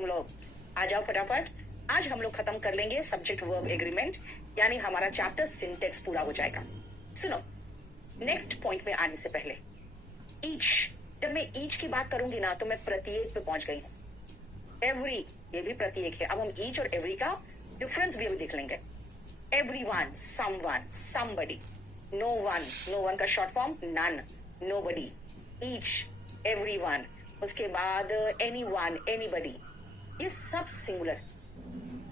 तुम लोग आ जाओ फटाफट। आज हम लोग खत्म कर लेंगे सब्जेक्ट वर्ब एग्रीमेंट, यानी हमारा चैप्टर सिंटेक्स पूरा हो जाएगा। सुनो, नेक्स्ट पॉइंट में आने से पहले ईच, जब मैं ईच की बात करूंगी ना तो मैं प्रत्येक पे पहुंच गई हूं। एवरी, ये भी प्रत्येक है। अब हम ईच और एवरी का डिफरेंस भी अभी देख लेंगे। Everyone, someone, somebody. No one, no one का short form none, nobody. Each, everyone, उसके बाद एनीवन, एनीबडी, ये सब सिंगुलर।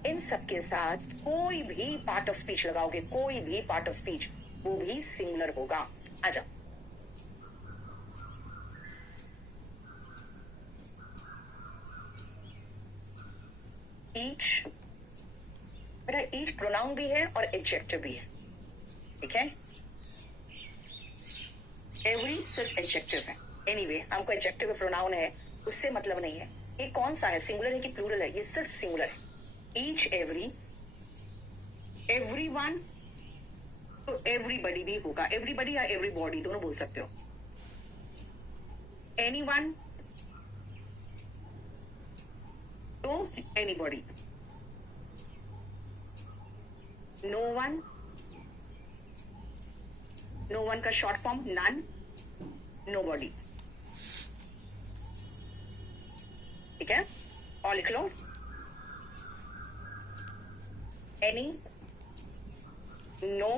इन सब के साथ कोई भी पार्ट ऑफ स्पीच लगाओगे, कोई भी पार्ट ऑफ स्पीच, वो भी सिंगुलर होगा। आ जाओ। ईच, बेटा ईच प्रोनाउन भी है और एडजेक्टिव भी है, ठीक है। एवरी सिर्फ एडजेक्टिव है। एनीवे, हमको एडजेक्टिव प्रोनाउन है उससे मतलब नहीं है। ये कौन सा है, सिंगुलर है कि प्लूरल है? ये सिर्फ सिंगुलर है। ईच, एवरी, एवरीवन, तो एवरीबडी भी होगा। एवरीबडी या एवरीबॉडी दोनों बोल सकते हो। एनीवन तो anybody. No one, no one का शॉर्ट फॉर्म नन, नोबॉडी, ठीक है। और लिख लो any, no,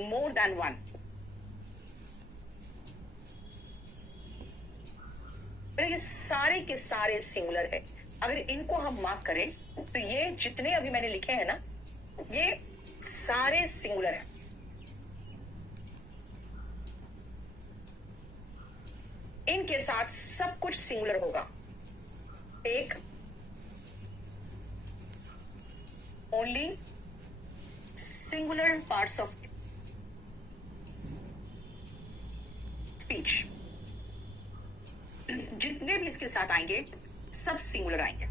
more than one. ये सारे के सारे सिंगुलर है। अगर इनको हम मार्क करें तो ये जितने अभी मैंने लिखे हैं ना, ये सारे सिंगुलर है। इनके साथ सब कुछ सिंगुलर होगा। Take, only, singular parts of speech, जितने भी इसके साथ आएंगे सब सिंगुलर आएंगे।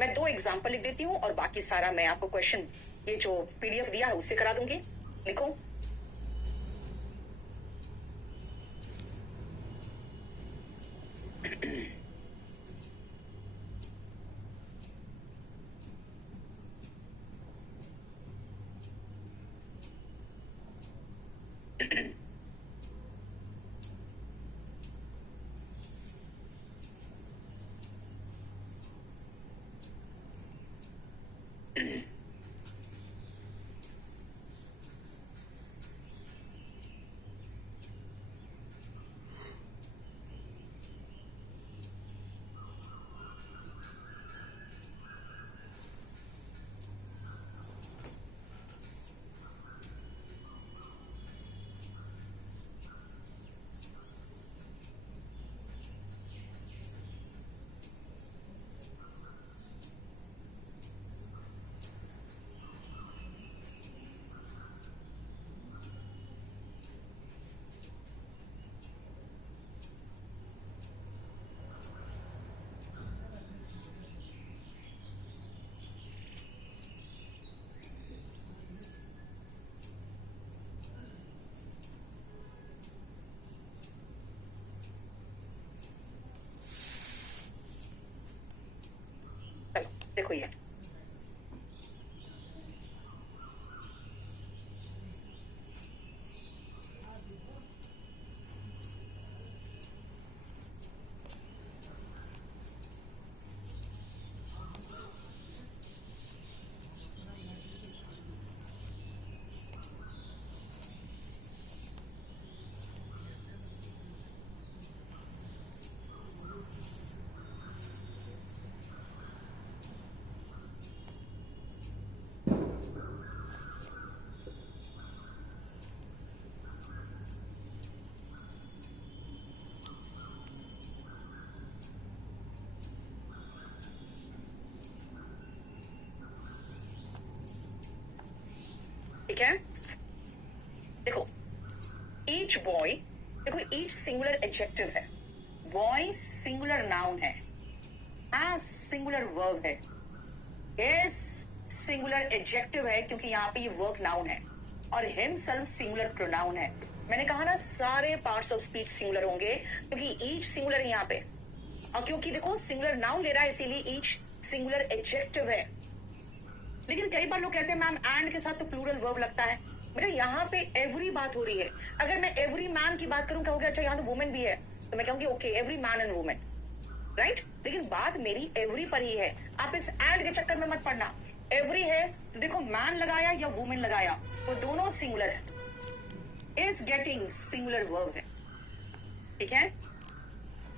मैं 2 एग्जांपल लिख देती हूं और बाकी सारा मैं आपको क्वेश्चन, ये जो पीडीएफ दिया है उससे करा दूंगी। लिखो, देखो ये ठीक है। देखो ईच बॉय, देखो ईच सिंगुलर एडजेक्टिव है, बॉय सिंगुलर नाउन है, सिंगुलर वर्ब है, इज सिंगुलर एडजेक्टिव है क्योंकि यहां पे ये वर्ब नाउन है, और हिमसेल्फ सिंगुलर प्रोनाउन है। मैंने कहा ना सारे पार्ट्स ऑफ स्पीच सिंगुलर होंगे क्योंकि ईच सिंगुलर है यहाँ पे, और क्योंकि देखो सिंगुलर नाउन ले रहा है इसीलिए ईच सिंगुलर एडजेक्टिव है। लेकिन कई बार लोग कहते हैं मैम एंड के साथ तो प्लूरल वर्ब लगता है। बेटा यहाँ पे एवरी बात हो रही है। अगर मैं एवरी मैन की बात करूं कहोगे अच्छा यहाँ तो वुमेन भी है, तो मैं कहूंगी okay every man and women, right. लेकिन बात मेरी एवरी पर ही है, आप इस एंड के चक्कर में मत पड़ना। एवरी है तो देखो मैन लगाया या वुमेन लगाया वो दोनों सिंगुलर है, इज गेटिंग सिंगुलर वर्ब है, ठीक है।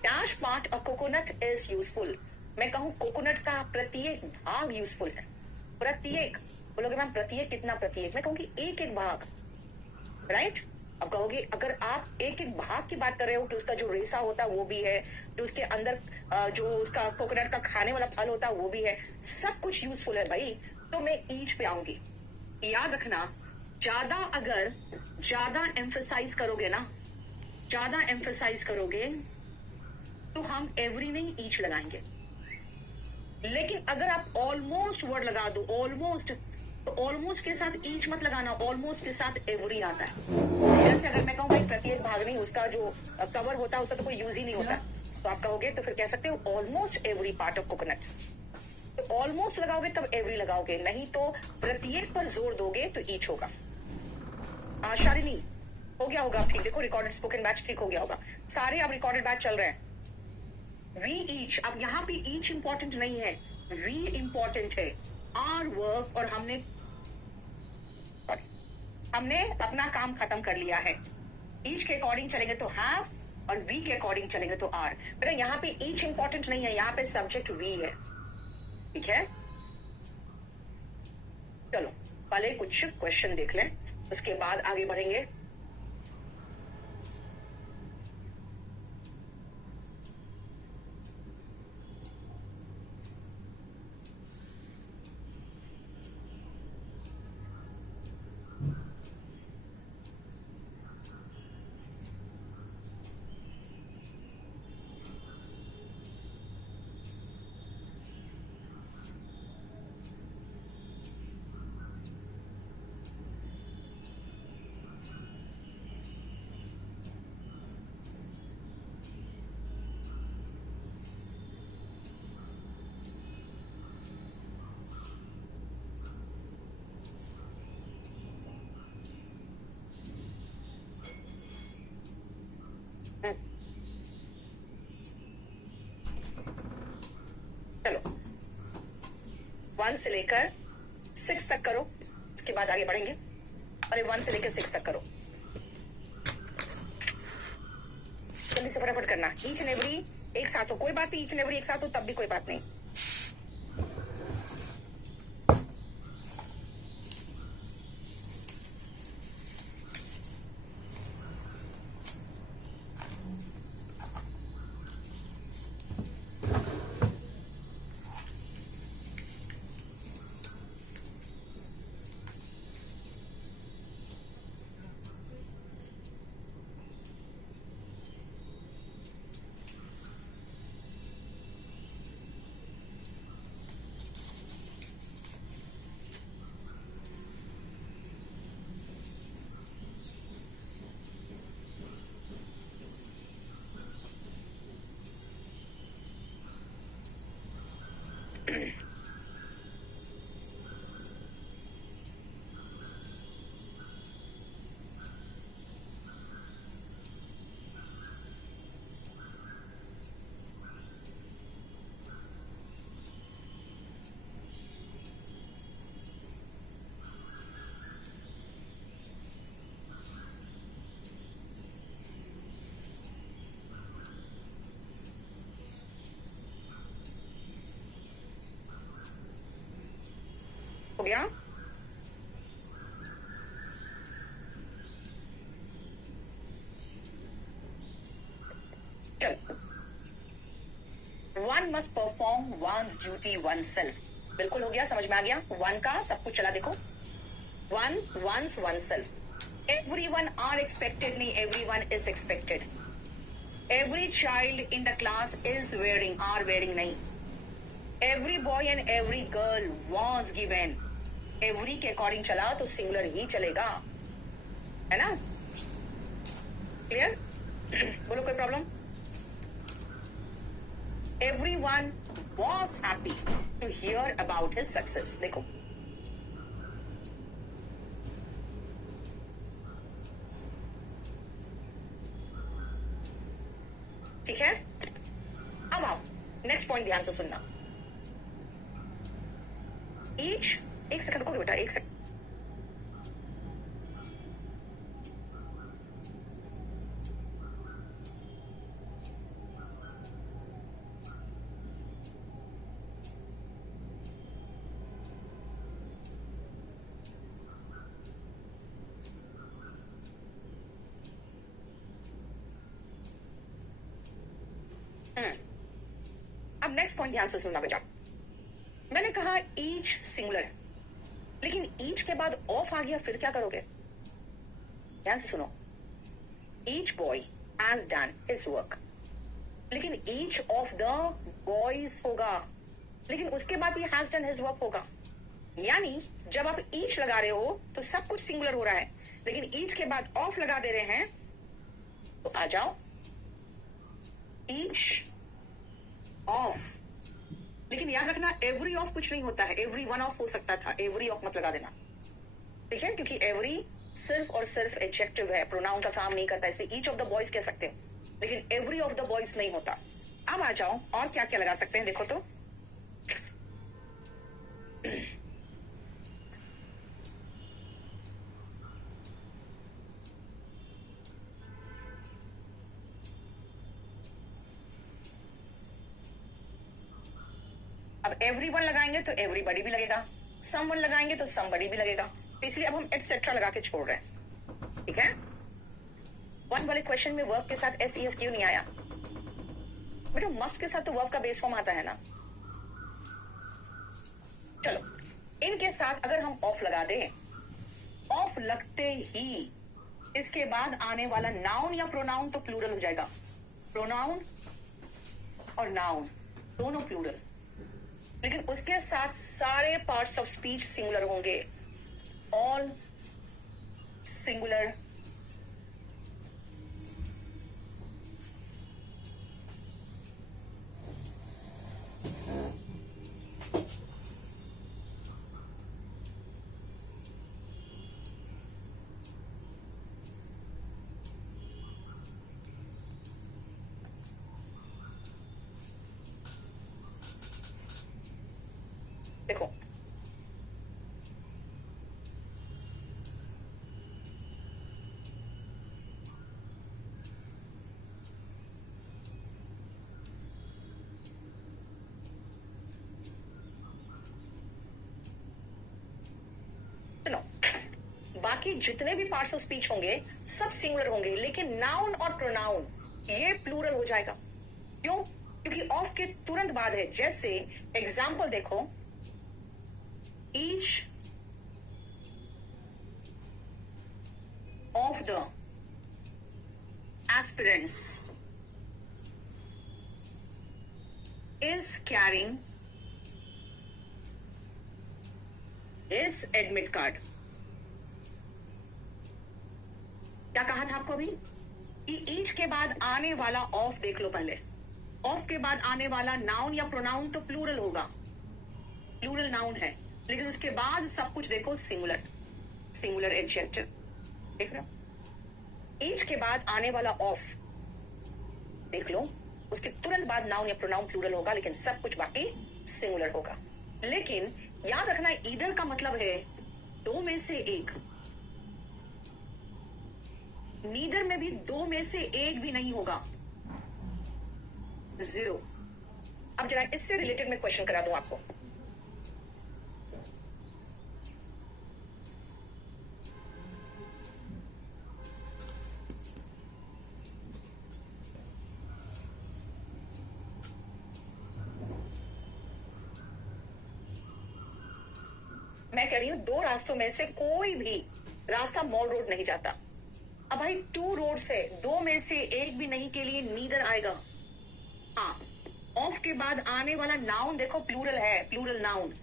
Dash part of coconut is useful, मैं कहूं कोकोनट का प्रत्येक भाग यूजफुल है। प्रत्येक बोलोगे मैम प्रत्येक कितना प्रत्येक, मैं कहूंगी एक एक भाग, राइट। अब कहोगे अगर आप एक एक भाग की बात कर रहे हो कि उसका जो रेसा होता है वो भी है, जो उसके अंदर जो उसका कोकोनट का खाने वाला फल होता है वो भी है, सब कुछ यूजफुल है भाई, तो मैं ईच पे आऊंगी। याद रखना अगर ज्यादा एम्फसाइज करोगे ना, ज्यादा एम्फसाइज करोगे तो हम एवरी नहीं ईच लगाएंगे। लेकिन अगर आप ऑलमोस्ट वर्ड लगा दो, ऑलमोस्ट, तो ऑलमोस्ट के साथ ईच मत लगाना, ऑलमोस्ट के साथ एवरी आता है। जैसे अगर मैं कहूँ भाई प्रत्येक भाग नहीं, उसका जो कवर होता है उसका तो कोई यूज ही नहीं होता, तो आप कहोगे तो फिर कह सकते हो almost every part of coconut. तो ऑलमोस्ट लगाओगे तब एवरी लगाओगे, नहीं तो प्रत्येक पर जोर दोगे तो ईच होगा। शालिनी हो गया होगा ठीक, देखो रिकॉर्डेड स्पोकन बैच ठीक हो गया होगा, सारे अब रिकॉर्डेड बैच चल रहे हैं। वी ईच, अब यहाँ पे ईच इंपॉर्टेंट नहीं है, वी इंपॉर्टेंट है। आर वर्क, और हमने अपना काम खत्म कर लिया है। ईच के अकॉर्डिंग चलेंगे तो हैव, और वी के अकॉर्डिंग चलेंगे तो आर। बेटा यहाँ पे ईच इंपॉर्टेंट नहीं है, यहाँ पे सब्जेक्ट वी है, ठीक है। चलो पहले कुछ क्वेश्चन देख लें, उसके बाद आगे बढ़ेंगे। चलो 1 से लेकर 6 तक करो, उसके बाद आगे बढ़ेंगे। अरे 1 से लेकर 6 तक करो, जल्दी से फटाफट करना। ईच एंड एवरी एक साथ हो, कोई बात नहीं, ईच एंड एवरी एक साथ हो तब भी कोई बात नहीं। हो गया। चलो, one must perform once duty one self, बिल्कुल हो गया, समझ में आ गया। वन का सब कुछ चला देखो, one one's oneself. Everyone are expected नहीं, everyone is expected. Every child in the class is wearing, are wearing नहीं। Every boy and every girl was given, every के अकॉर्डिंग चला तो सिंगुलर ही चलेगा। है ना? क्लियर? बोलो कोई problem? Everyone was happy to hear about his success. देखो, ठीक है? अब आओ नेक्स्ट पॉइंट ध्यान से सुनना. ईच, एक सेकंड रुकोगे बेटा, एक सेकंड. अब नेक्स्ट पॉइंट ध्यान से सुनना बेटा. मैंने कहा ईच सिंगुलर है, लेकिन ईच के बाद ऑफ आ गया, फिर क्या करोगे? ध्यान से सुनो. Each boy has done his work, लेकिन ईच ऑफ द बॉयज होगा, लेकिन उसके बाद भी हैज डन हिज वर्क होगा. यानी जब आप ईच लगा रहे हो तो सब कुछ सिंगुलर हो रहा है, लेकिन ईच के बाद ऑफ लगा दे रहे हैं तो आ जाओ ईच ऑफ. लेकिन याद रखना एवरी ऑफ कुछ नहीं होता है, एवरी वन ऑफ हो सकता था, एवरी ऑफ मत लगा देना, ठीक है? क्योंकि एवरी सिर्फ और सिर्फ एडजेक्टिव है, प्रोनाउन का काम नहीं करता, इसलिए ईच ऑफ द बॉयज कह सकते हैं, लेकिन एवरी ऑफ द बॉयज नहीं होता. अब आ जाओ और क्या क्या लगा सकते हैं, देखो तो. अब एवरीवन लगाएंगे तो एवरीबडी भी लगेगा, समवन लगाएंगे तो समबडी भी लगेगा, इसलिए अब हम एटसेट्रा लगा के छोड़ रहे हैं, ठीक है? वन वाले क्वेश्चन में वर्ब के साथ एस ई एस क्यों नहीं आया बेटा? मस्ट के साथ तो वर्ब का बेस फॉर्म आता है ना. चलो, इनके साथ अगर हम ऑफ लगा दें, ऑफ लगते ही इसके बाद आने वाला नाउन या प्रोनाउन तो प्लूरल हो जाएगा. प्रोनाउन और नाउन दोनों प्लूरल, लेकिन उसके साथ सारे पार्ट्स ऑफ स्पीच सिंगुलर होंगे. ऑल सिंगुलर, देखो सुनो, बाकी जितने भी पार्ट्स ऑफ स्पीच होंगे सब सिंगुलर होंगे, लेकिन नाउन और प्रोनाउन ये प्लूरल हो जाएगा. क्यों? क्योंकि ऑफ के तुरंत बाद है. जैसे एग्जाम्पल देखो, each of the aspirants is carrying his admit card. क्या कहा था आपको अभी? ईच के बाद आने वाला ऑफ देख लो पहले. ऑफ के बाद आने वाला नाउन या प्रोनाउन तो प्लूरल होगा, प्लूरल नाउन है, लेकिन उसके बाद सब कुछ देखो सिंगुलर, सिंगुलर एडजेक्टिव. देख रहे हो? ईच के बाद आने वाला ऑफ देख लो, उसके तुरंत बाद नाउन या प्रोनाउन प्लूरल होगा, लेकिन सब कुछ बाकी सिंगुलर होगा. लेकिन याद रखना ईदर का मतलब है दो में से एक. नीदर में भी दो में से एक भी नहीं होगा, जीरो. अब जरा इससे रिलेटेड मैं क्वेश्चन करा दूं आपको. मैं कह रही हूं दो रास्तों में से कोई भी रास्ता मॉल रोड नहीं जाता. अब भाई टू रोड से दो में से एक भी नहीं के लिए नीदर आएगा. हाँ, ऑफ के बाद आने वाला नाउन देखो प्लूरल है, प्लूरल नाउन,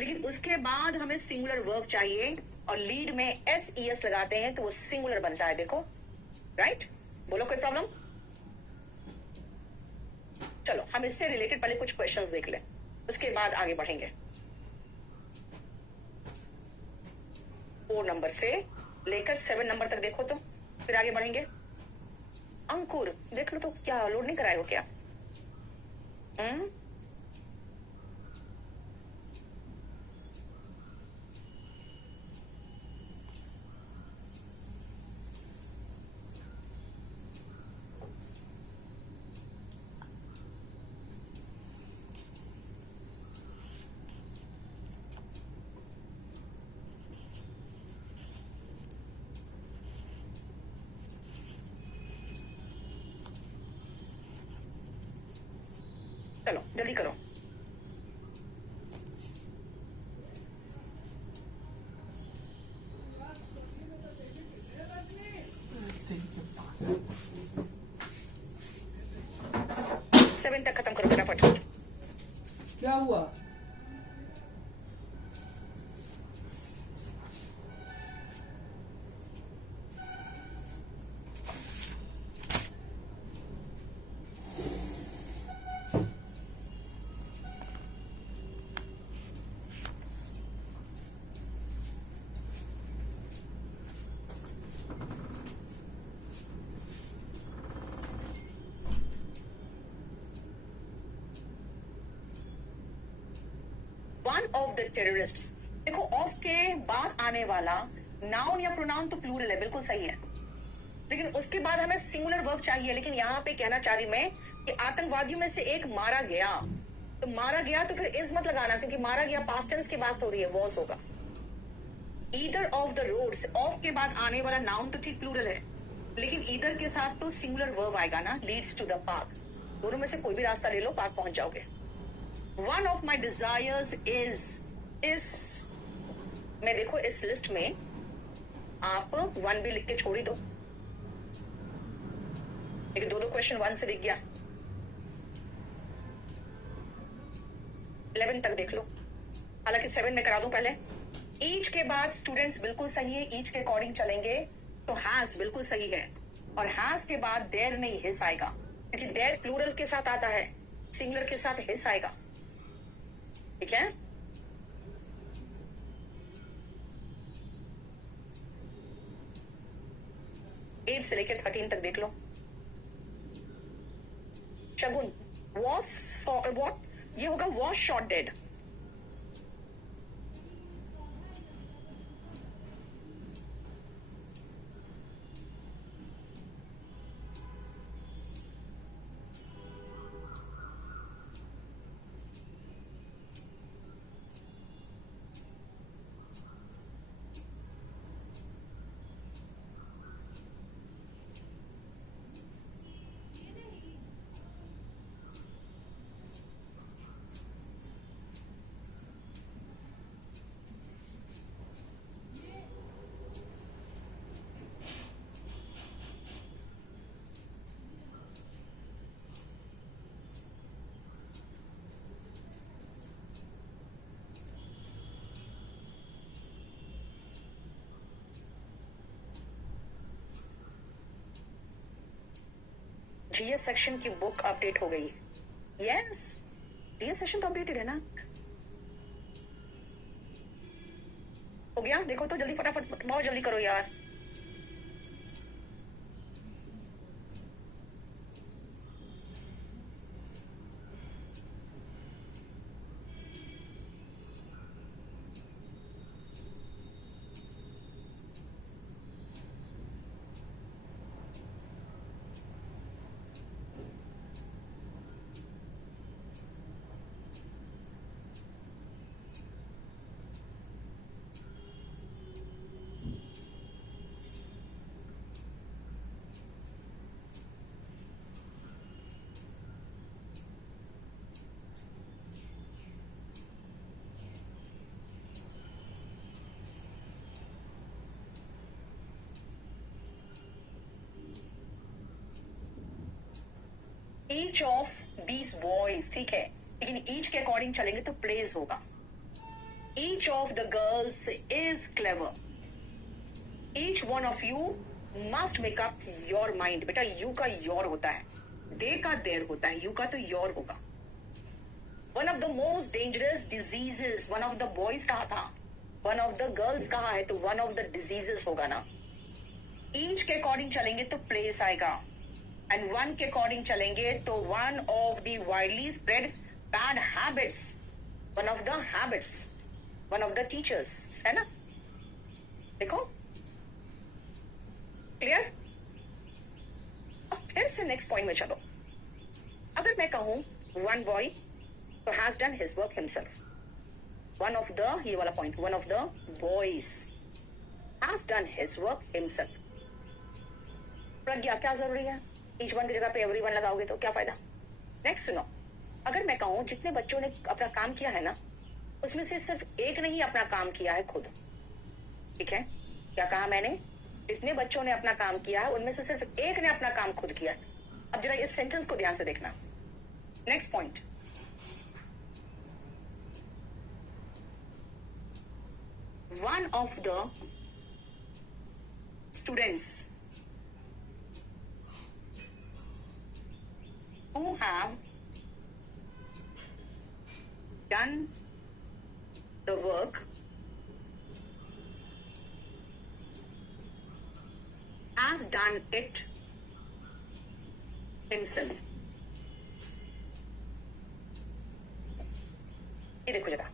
लेकिन उसके बाद हमें सिंगुलर वर्ब चाहिए और लीड में एस ई एस लगाते हैं तो वो सिंगुलर बनता है, देखो, राइट? बोलो कोई प्रॉब्लम? चलो हम इससे रिलेटेड पहले कुछ क्वेश्चंस देख लें, उसके बाद आगे बढ़ेंगे। 4 नंबर से लेकर 7 नंबर तक देखो, तो फिर आगे बढ़ेंगे। अंकुर देख लो, तो क्या लोड नहीं कराए हो क्या? चलो जल्दी करो। सेवन तक खत्म करो फटाफट। क्या हुआ? वन ऑफ द टेररिस्ट्स, देखो ऑफ के बाद आने वाला नाउन या प्रोनाउन तो प्लूरल है, बिल्कुल सही है, लेकिन उसके बाद हमें सिंगुलर वर्ब चाहिए। लेकिन यहाँ पे कहना चाह रही मैं कि आतंकवादियों में से एक मारा गया, तो मारा गया तो फिर इज मत लगाना, क्योंकि मारा गया पास्ट टेंस की बात हो रही है, वॉज होगा। Either of the roads, of के बाद आने वाला नाउन तो ठीक प्लूरल है, लेकिन ईदर के साथ तो सिंगुलर वर्ब आएगा ना, लीड्स टू द पार्क। दोनों में से कोई भी रास्ता ले लो, पार्क पहुंच जाओगे। One of my desires is मैं देखो इस लिस्ट में आप 1 भी लिख के छोड़ ही दो, लेकिन 2 क्वेश्चन 1 से दिख गया। 11 तक देख लो, हालांकि 7 में करा दूं पहले। ईच के बाद स्टूडेंट्स बिल्कुल सही है, ईच के अकॉर्डिंग चलेंगे तो हैज बिल्कुल सही है, और हैज के बाद देयर नहीं हिस आएगा, क्योंकि देयर प्लूरल के साथ आता है, सिंगुलर के साथ हिस आएगा, ठीक है? एट से लेकर 13 तक देख लो। शगुन, वॉट, ये होगा was shot dead. GS section की बुक अपडेट हो गई। यस, जीएस सेक्शन तो अपडेटेड है ना, हो गया। देखो तो जल्दी, फटाफट, बहुत जल्दी करो यार। ईच ऑफ दीज बॉयज, ठीक है, लेकिन ईच के अकॉर्डिंग चलेंगे तो प्लेज होगा। Each of the girls is clever, each one of you must make up your mind. बेटा यू का योर होता है, दे का देर होता है, यू का तो योर होगा। One of the most dangerous diseases, one of the boys कहा था, वन ऑफ द गर्ल्स कहा है, तो वन ऑफ द डिजीजेस होगा ना। ईच के अकॉर्डिंग चलेंगे तो प्लेस आएगा, एंड वन के अकॉर्डिंग चलेंगे तो one of the widely spread bad habits, one of the habits, one of the teachers, है ना। देखो क्लियर। अब फिर से नेक्स्ट पॉइंट में चलो। अगर मैं कहूं वन बॉय तो has done his work himself, one of the, ये वाला point, one of the boys has done his work himself. Pragya क्या जरूरी है, ईच वन की जगह पे एवरी वन लगाओगे तो क्या फायदा। नेक्स्ट सुनो, अगर मैं कहूं जितने बच्चों ने अपना काम किया है ना, उसमें से सिर्फ एक ने ही अपना काम किया है खुद। ठीक है, क्या कहा मैंने, जितने बच्चों ने अपना काम किया है उनमें से सिर्फ एक ने अपना काम खुद किया है। अब जरा इस सेंटेंस को ध्यान से देखना। Next point, one of the students who have done the work has done it himself। ये देखो जरा,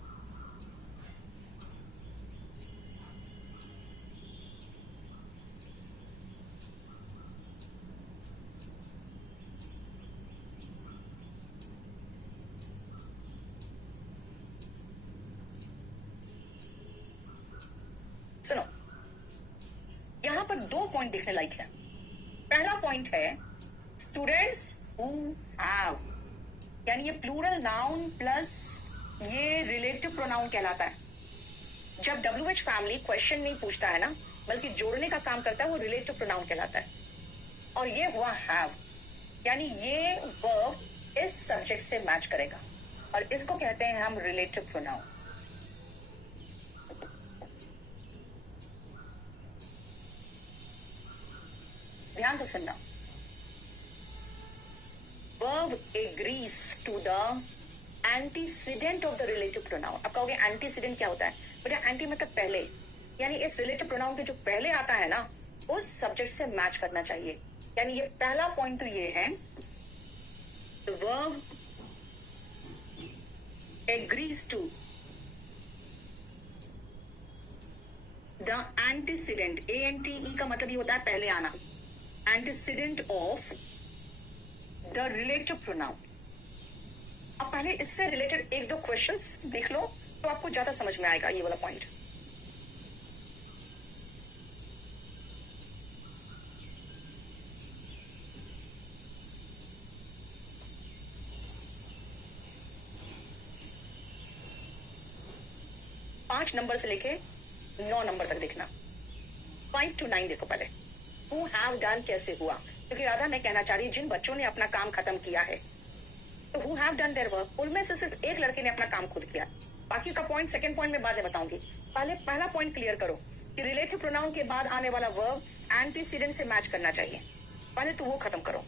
सुनो यहां पर दो पॉइंट देखने लायक है। पहला पॉइंट है स्टूडेंट्स हु हैव, यानी ये प्लूरल नाउन प्लस ये रिलेटिव प्रोनाउन कहलाता है। जब WH फैमिली क्वेश्चन नहीं पूछता है ना, बल्कि जोड़ने का काम करता है, वो रिलेटिव प्रोनाउन कहलाता है। और ये हुआ हैव, यानी ये वर्ब इस सब्जेक्ट से मैच करेगा, और इसको कहते हैं हम रिलेटिव प्रोनाउन। ध्यान से सुनना, verb agrees to the antecedent of the relative pronoun। अब कहोगे एंटीसीडेंट क्या होता है, बेटा एंटी मतलब पहले, यानी इस रिलेटिव प्रोनाउन के जो पहले आता है ना, उस सब्जेक्ट से मैच करना चाहिए। यानी ये पहला पॉइंट तो ये है, the verb agrees to the antecedent, ANTE का मतलब ये होता है पहले आना, antecedent of the relative pronoun। अब पहले इससे रिलेटेड एक दो क्वेश्चंस देख लो तो आपको ज्यादा समझ में आएगा ये वाला पॉइंट। पांच नंबर से लेके 9 नंबर तक देखना, 5 to 9 देखो पहले। Who have done कैसे हुआ, क्योंकि राधा मैं कहना चाह रही जिन बच्चों ने अपना काम खत्म किया है, तो who have done their work, उनमें से सिर्फ एक लड़के ने अपना काम खुद किया। बाकी का पॉइंट सेकंड पॉइंट में बाद में बताऊंगी, पहले पहला पॉइंट क्लियर करो कि रिलेटिव प्रोनाउन के बाद आने वाला वर्ब एंटीसीडेंट से मैच करना चाहिए। पहले तो वो खत्म करो।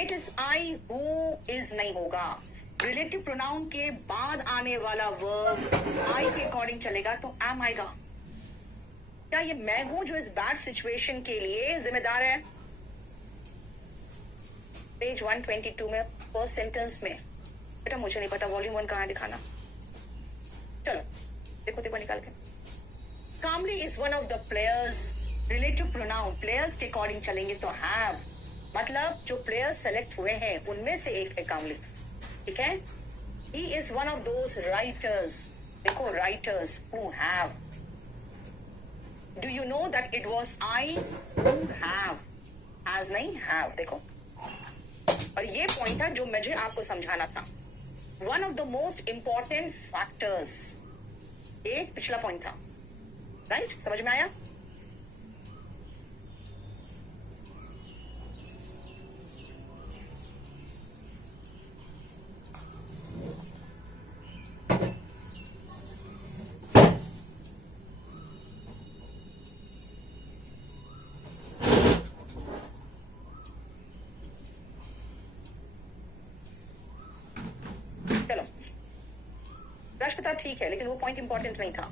It is I who is नहीं होगा। रिलेटिव प्रोनाउन के बाद आने वाला वर्ब आई के अकॉर्डिंग चलेगा तो एम आएगा। क्या ये मैं हूं जो इस बैड सिचुएशन के लिए जिम्मेदार है? पेज 122 में फर्स्ट सेंटेंस में, बेटा मुझे नहीं पता वॉल्यूम 1 कहां है, दिखाना। चलो देखो देखो निकाल के। Kamli is one of the players. Relative pronoun players के अकॉर्डिंग चलेंगे तो हैव, मतलब जो प्लेयर्स सेलेक्ट हुए हैं उनमें से एक है कामली, ठीक है। He is one of those writers, देखो writers who have. Do you know that it was I who have, has नहीं हैव, देखो। और ये पॉइंट था जो मुझे आपको समझाना था, one of the most important factors. ये पिछला पॉइंट था, राइट? समझ में आया? राष्ट्रपिता ठीक है, लेकिन वो पॉइंट इंपॉर्टेंट नहीं था।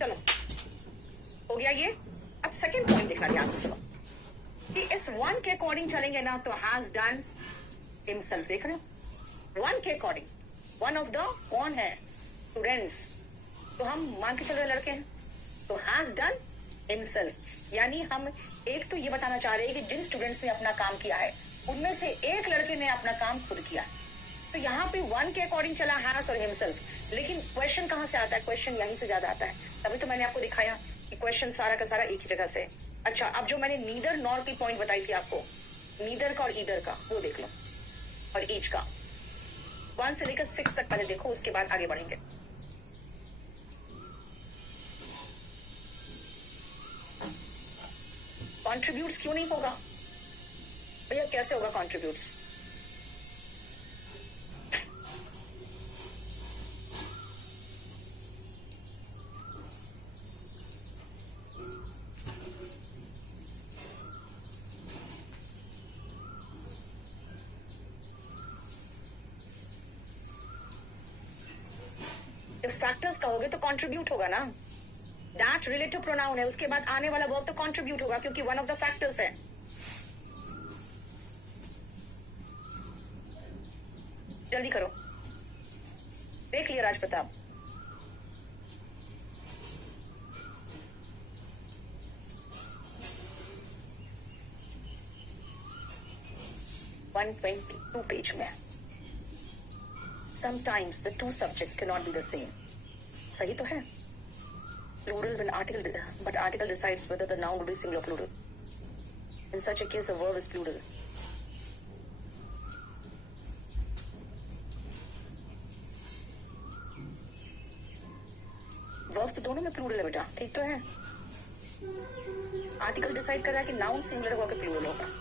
चलो हो गया ये। अब सेकंड पॉइंट देखना ध्यान से सुनो कि इस वन के अकॉर्डिंग चलेंगे ना तो हैज डन हिमसेल्फ, देख रहे हो? वन के अकॉर्डिंग, वन ऑफ द कौन है? स्टूडेंट्स। तो हम मान के चल रहे लड़के हैं, तो हैज डन हिमसेल्फ, यानी हम एक तो ये बताना चाह रहे हैं कि जिन स्टूडेंट्स ने अपना काम किया है उनमें से एक लड़के ने अपना काम खुद किया। तो यहाँ पे वन के अकॉर्डिंग चला हैज और हिमसेल्फ, लेकिन क्वेश्चन कहां से आता है? क्वेश्चन यहीं से ज्यादा आता है, तभी तो मैंने आपको दिखाया कि क्वेश्चन सारा का सारा एक ही जगह से। अच्छा, अब जो मैंने नीदर नॉर की पॉइंट बताई थी आपको, नीदर का और ईदर का, वो देख लो, और ईच का 1 से लेकर 6 तक पहले देखो, उसके बाद आगे बढ़ेंगे। कॉन्ट्रीब्यूट्स क्यों नहीं होगा भैया? कैसे होगा कॉन्ट्रीब्यूट्स? जब फैक्टर्स कहोगे तो कंट्रीब्यूट होगा ना। दैट रिलेटिव प्रोनाउन है, उसके बाद आने वाला वर्ब तो कंट्रीब्यूट होगा क्योंकि वन ऑफ द फैक्टर्स है। जल्दी करो, देख लिया राजप्रताप? (122) पेज में। Sometimes the two subjects cannot be the same. सही तो है। Plural when article, but article decides whether the noun will be singular or plural. In such a case, the verb is plural. Verb तो दोनों में plural है बेटा, ठीक तो है। आर्टिकल डिसाइड कर रहा है कि नाउन सिंगुलर होगा कि प्लूरल होगा।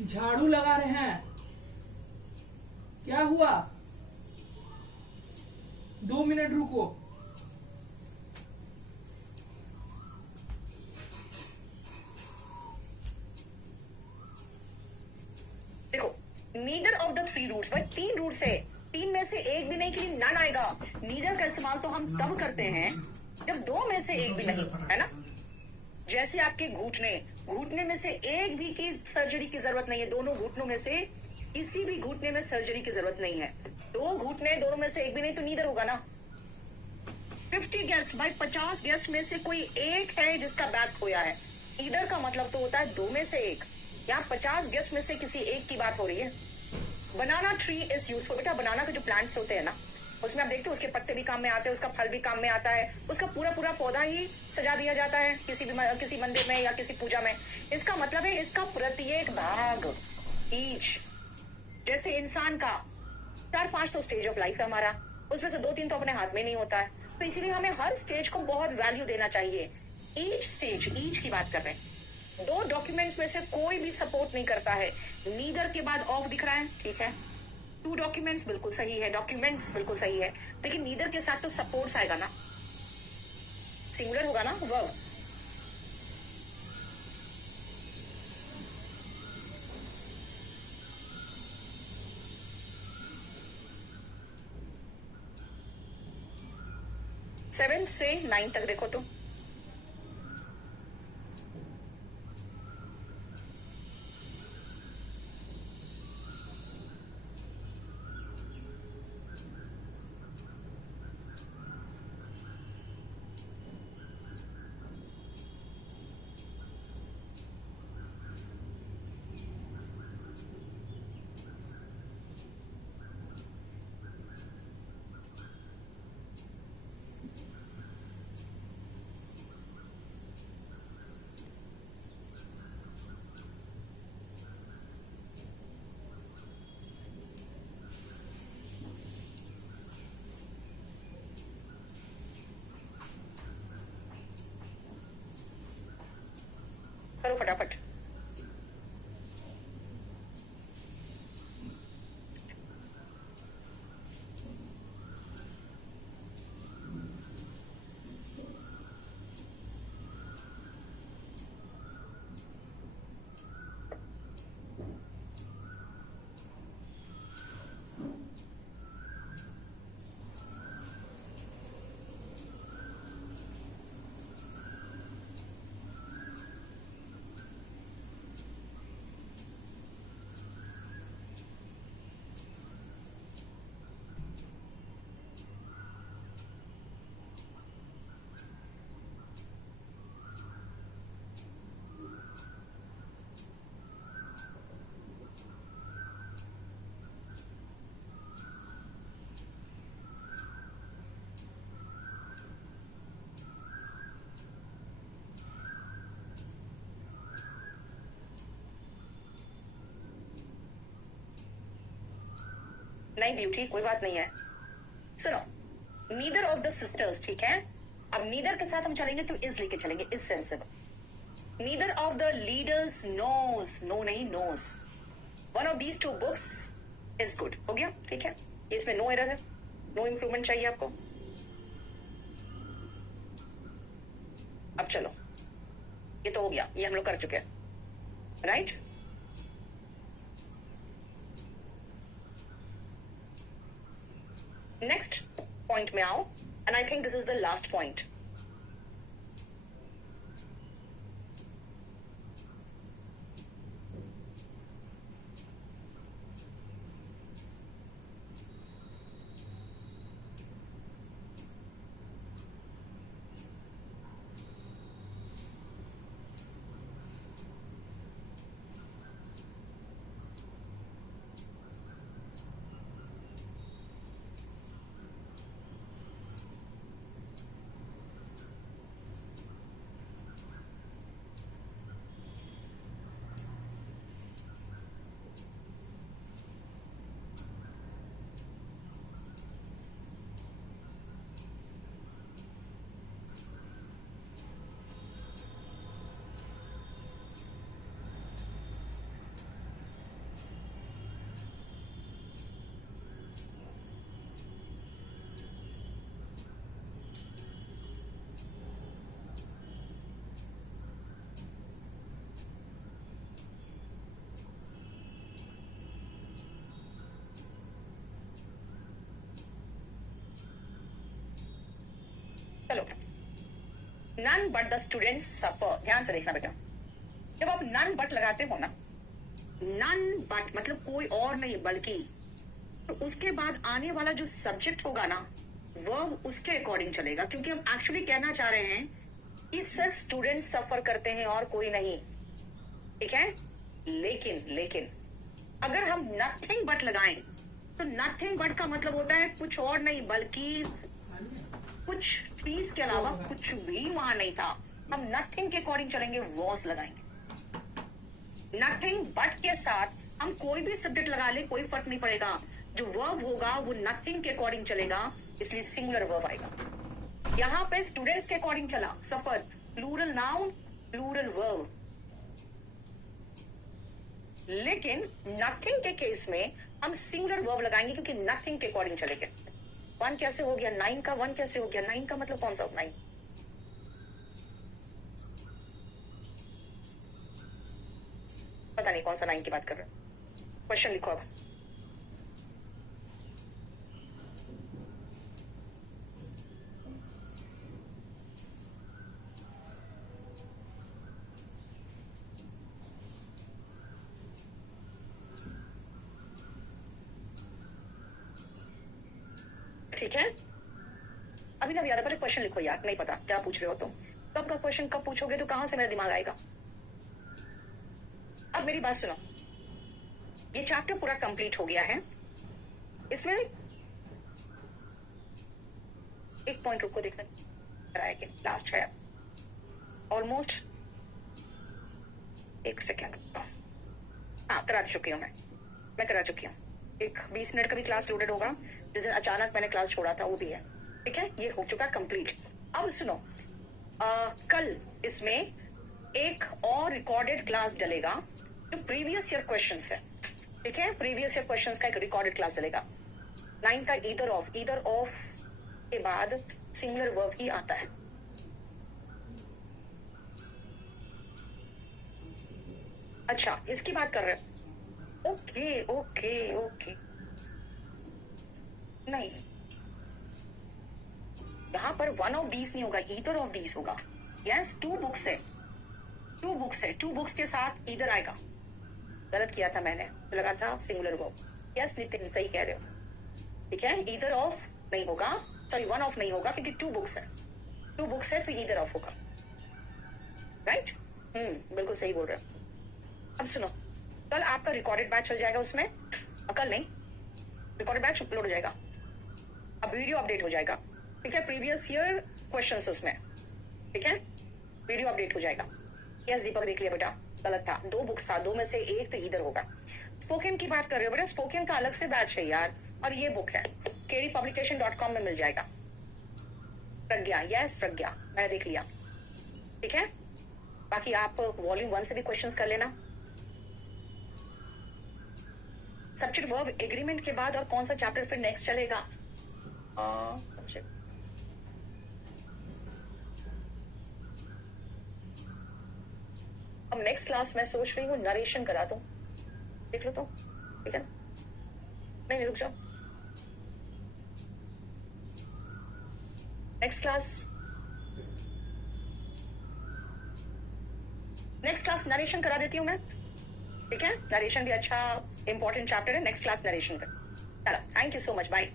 झाड़ू लगा रहे हैं, क्या हुआ? 2 मिनट रुको। देखो, नीदर ऑफ द 3 रूट्स, भाई 3 रूट्स है, 3 में से एक भी नहीं के लिए नन आएगा। नीदर का इस्तेमाल तो हम तब करते हैं जब 2 में से एक भी नहीं, है ना। जैसे आपके घुटने में से एक भी की सर्जरी की जरूरत नहीं है, दोनों घुटनों में से किसी भी घुटने में सर्जरी की जरूरत नहीं है। दो घुटने, दोनों में से एक भी नहीं तो नीदर होगा ना। 50 गेस्ट, भाई 50 गेस्ट में से कोई एक है जिसका बैक खोया है। ईदर का मतलब तो होता है दो में से एक। यहाँ 50 गेस्ट में से किसी एक की बात हो रही है। बनाना ट्री इज यूजफुल। बेटा बनाना के जो प्लांट्स होते हैं ना, उसमें आप देखते हो उसके पत्ते भी काम में आते हैं, उसका फल भी काम में आता है, उसका पूरा पूरा पौधा ही सजा दिया जाता है किसी मंदिर में या किसी पूजा में। इसका मतलब है इसका प्रत्येक भाग, ईच, जैसे इंसान का 4-5 तो स्टेज ऑफ लाइफ है हमारा, उसमें से 2-3 तो अपने हाथ में नहीं होता है, तो इसीलिए हमें हर स्टेज को बहुत वैल्यू देना चाहिए। ईच स्टेज, ईच की बात कर रहे हैं। दो डॉक्यूमेंट्स में से कोई भी सपोर्ट नहीं करता है। नीदर के बाद ऑफ दिख रहा है, ठीक है। 2 डॉक्यूमेंट्स बिल्कुल सही है, डॉक्यूमेंट्स बिल्कुल सही है, लेकिन नीदर के साथ तो सपोर्ट्स आएगा ना, सिंगुलर होगा ना वर्ब। सेवन से 9 तक देखो तो। करो फटाफट। नहीं ब्यूटी, कोई बात नहीं है। सुनो, नीदर ऑफ द सिस्टर्स, ठीक है। अब नीदर के साथ हम चलेंगे तो इज लेके चलेंगे, is sensible. Neither of the leaders knows, no नहीं knows, one of these 2 books is good. हो गया, ठीक है। इसमें नो एरर है, नो इंप्रूवमेंट चाहिए आपको। अब चलो, ये तो हो गया, ये हम लोग कर चुके हैं, राइट। नेक्स्ट पॉइंट में आओ, and I think this is the last point. चलो, नन बट द स्टूडेंट्स सफर। ध्यान से देखना बेटा, जब आप नन बट लगाते हो ना, नन बट मतलब कोई और नहीं बल्कि, तो उसके बाद आने वाला जो सब्जेक्ट होगा ना वर्ब उसके अकॉर्डिंग चलेगा, क्योंकि हम एक्चुअली कहना चाह रहे हैं कि सिर्फ स्टूडेंट सफर करते हैं और कोई नहीं, ठीक है। लेकिन लेकिन अगर हम नथिंग बट लगाएं तो नथिंग बट का मतलब होता है कुछ और नहीं बल्कि कुछ चीज के अलावा कुछ भी वहां नहीं था। हम नथिंग के अकॉर्डिंग चलेंगे, वॉज लगाएंगे। नथिंग बट के साथ हम कोई भी सब्जेक्ट लगा ले कोई फर्क नहीं पड़ेगा, जो वर्ब होगा वो नथिंग के अकॉर्डिंग चलेगा, इसलिए सिंगुलर वर्ब आएगा। यहां पे स्टूडेंट्स के अकॉर्डिंग चला सफर, प्लूरल नाउन प्लूरल वर्ब। लेकिन नथिंग के केस में हम सिंगुलर वर्ब लगाएंगे क्योंकि नथिंग के अकॉर्डिंग चलेंगे। वन कैसे हो गया नाइन का, वन कैसे हो गया नाइन का, मतलब कौन सा नाइन? पता नहीं कौन सा नाइन की बात कर रहे हैं। क्वेश्चन लिखो अब। ठीक है, अभी ना याद है, पहले क्वेश्चन लिखो यार, नहीं पता क्या पूछ रहे हो तुम। कब का क्वेश्चन कब पूछोगे तो कहां से मेरा दिमाग आएगा। अब मेरी बात सुनो, ये चैप्टर पूरा कंप्लीट हो गया है। इसमें एक पॉइंट रुको देखना कराया कि लास्ट है ऑलमोस्ट, एक सेकेंड। हाँ करा चुकी हूँ मैं करा चुकी हूँ। एक 20 मिनट का भी क्लास लोडेड होगा, जिस दिन अचानक मैंने क्लास छोड़ा था वो भी है, ठीक है। ये हो चुका कंप्लीट। अब सुनो, कल इसमें एक और रिकॉर्डेड क्लास डलेगा जो प्रीवियस ईयर क्वेश्चंस है, ठीक है। प्रीवियस ईयर क्वेश्चंस का एक रिकॉर्डेड क्लास डलेगा 9 का। ईदर ऑफ के बाद सिंगुलर वर्ब ही आता है। अच्छा इसकी बात कर रहे हो, ओके ओके ओके। नहीं, यहां पर वन ऑफ दीज नहीं होगा, ईदर ऑफ दीज होगा। यस, टू बुक्स है, टू बुक्स के साथ ईदर आएगा। गलत किया था मैंने, तो लगा था सिंगुलर वर्ब। यस नितिन सही कह रहे हो, ठीक है। ईदर ऑफ नहीं होगा, सॉरी वन ऑफ नहीं होगा क्योंकि टू बुक्स है तो ईदर ऑफ होगा, राइट। बिल्कुल सही बोल रहे हो। अब सुनो, कल आपका रिकॉर्डेड बैच चल जाएगा उसमें, कल नहीं, रिकॉर्डेड बैच अपलोड हो जाएगा, अब वीडियो अपडेट हो जाएगा, ठीक है। प्रीवियस ईयर क्वेश्चंस उसमें, ठीक है, वीडियो अपडेट हो जाएगा। यस दीपक देख लिया बेटा, गलत था, 2 बुक्स था, 2 में से एक तो इधर होगा। स्पोकन की बात कर रहे हो बेटा, स्पोकन का अलग से बैच है यार, और ये बुक है kdpublication.com में मिल जाएगा। प्रज्ञा, यस प्रज्ञा मैंने देख लिया, ठीक है। बाकी आप वॉल्यूम 1 से भी क्वेश्चंस कर लेना। सब्जेक्ट वर्ब एग्रीमेंट के बाद और कौन सा चैप्टर फिर नेक्स्ट चलेगा? अब नेक्स्ट क्लास मैं सोच रही हूँ नरेशन करा दूं, देख लो तो, ठीक है। नहीं रुक जाओ, नेक्स्ट क्लास नरेशन करा देती हूँ मैं, ठीक है। नरेशन भी अच्छा इंपॉर्टेंट चैप्टर है, नेक्स्ट क्लास नरेशन कर। चलो thank you so much, bye.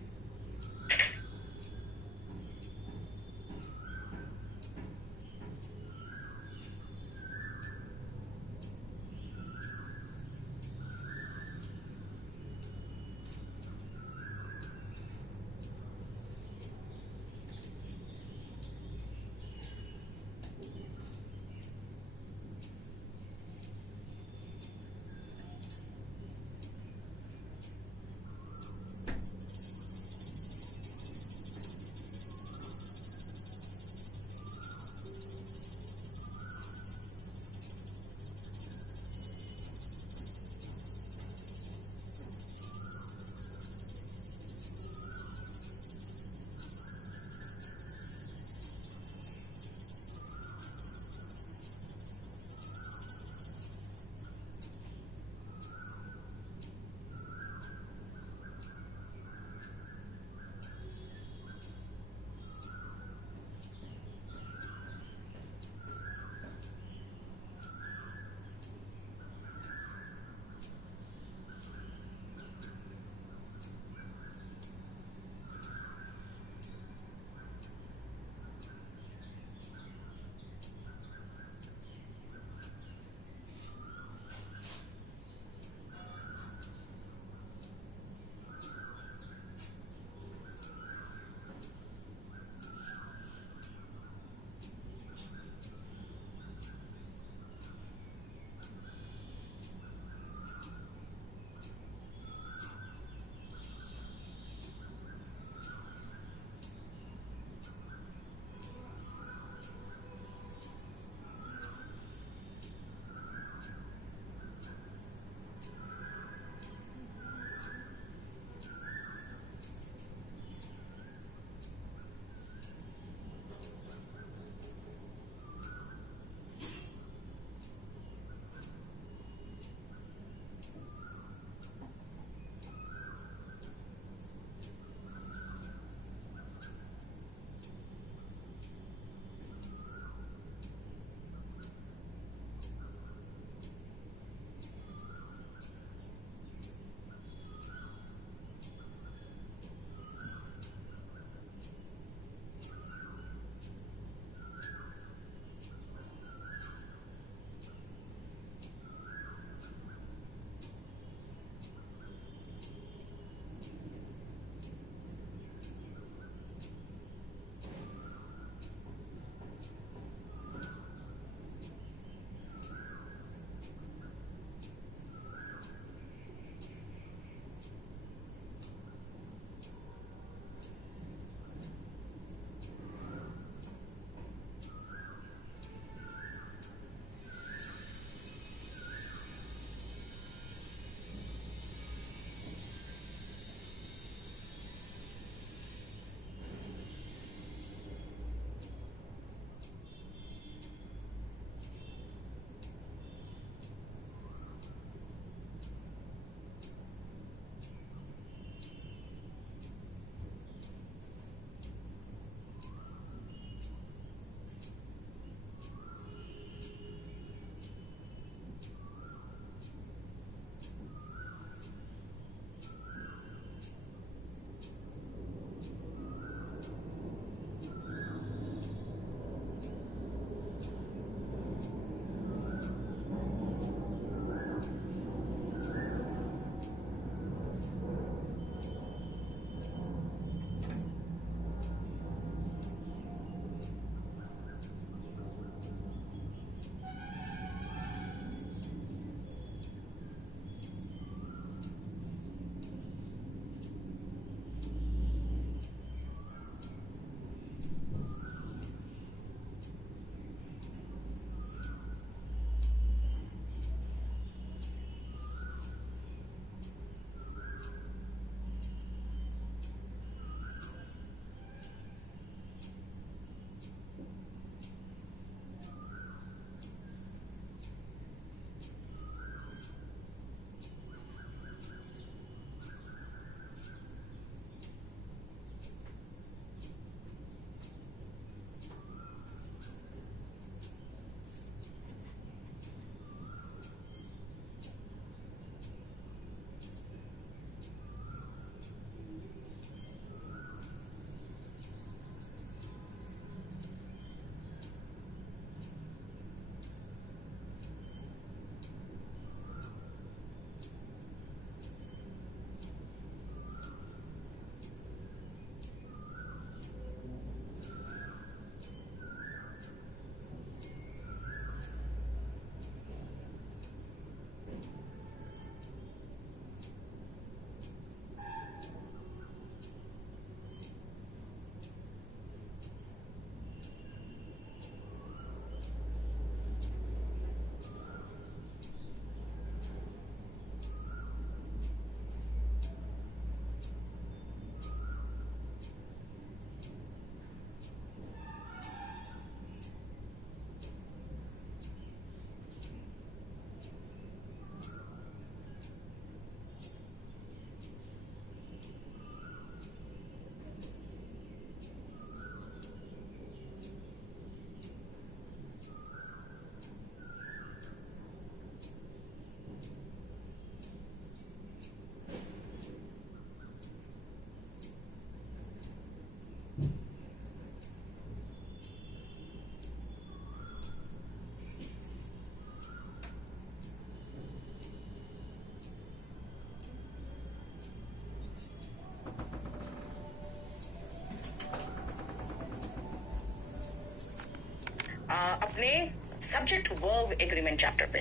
अपने सब्जेक्ट वर्ब एग्रीमेंट चैप्टर पे,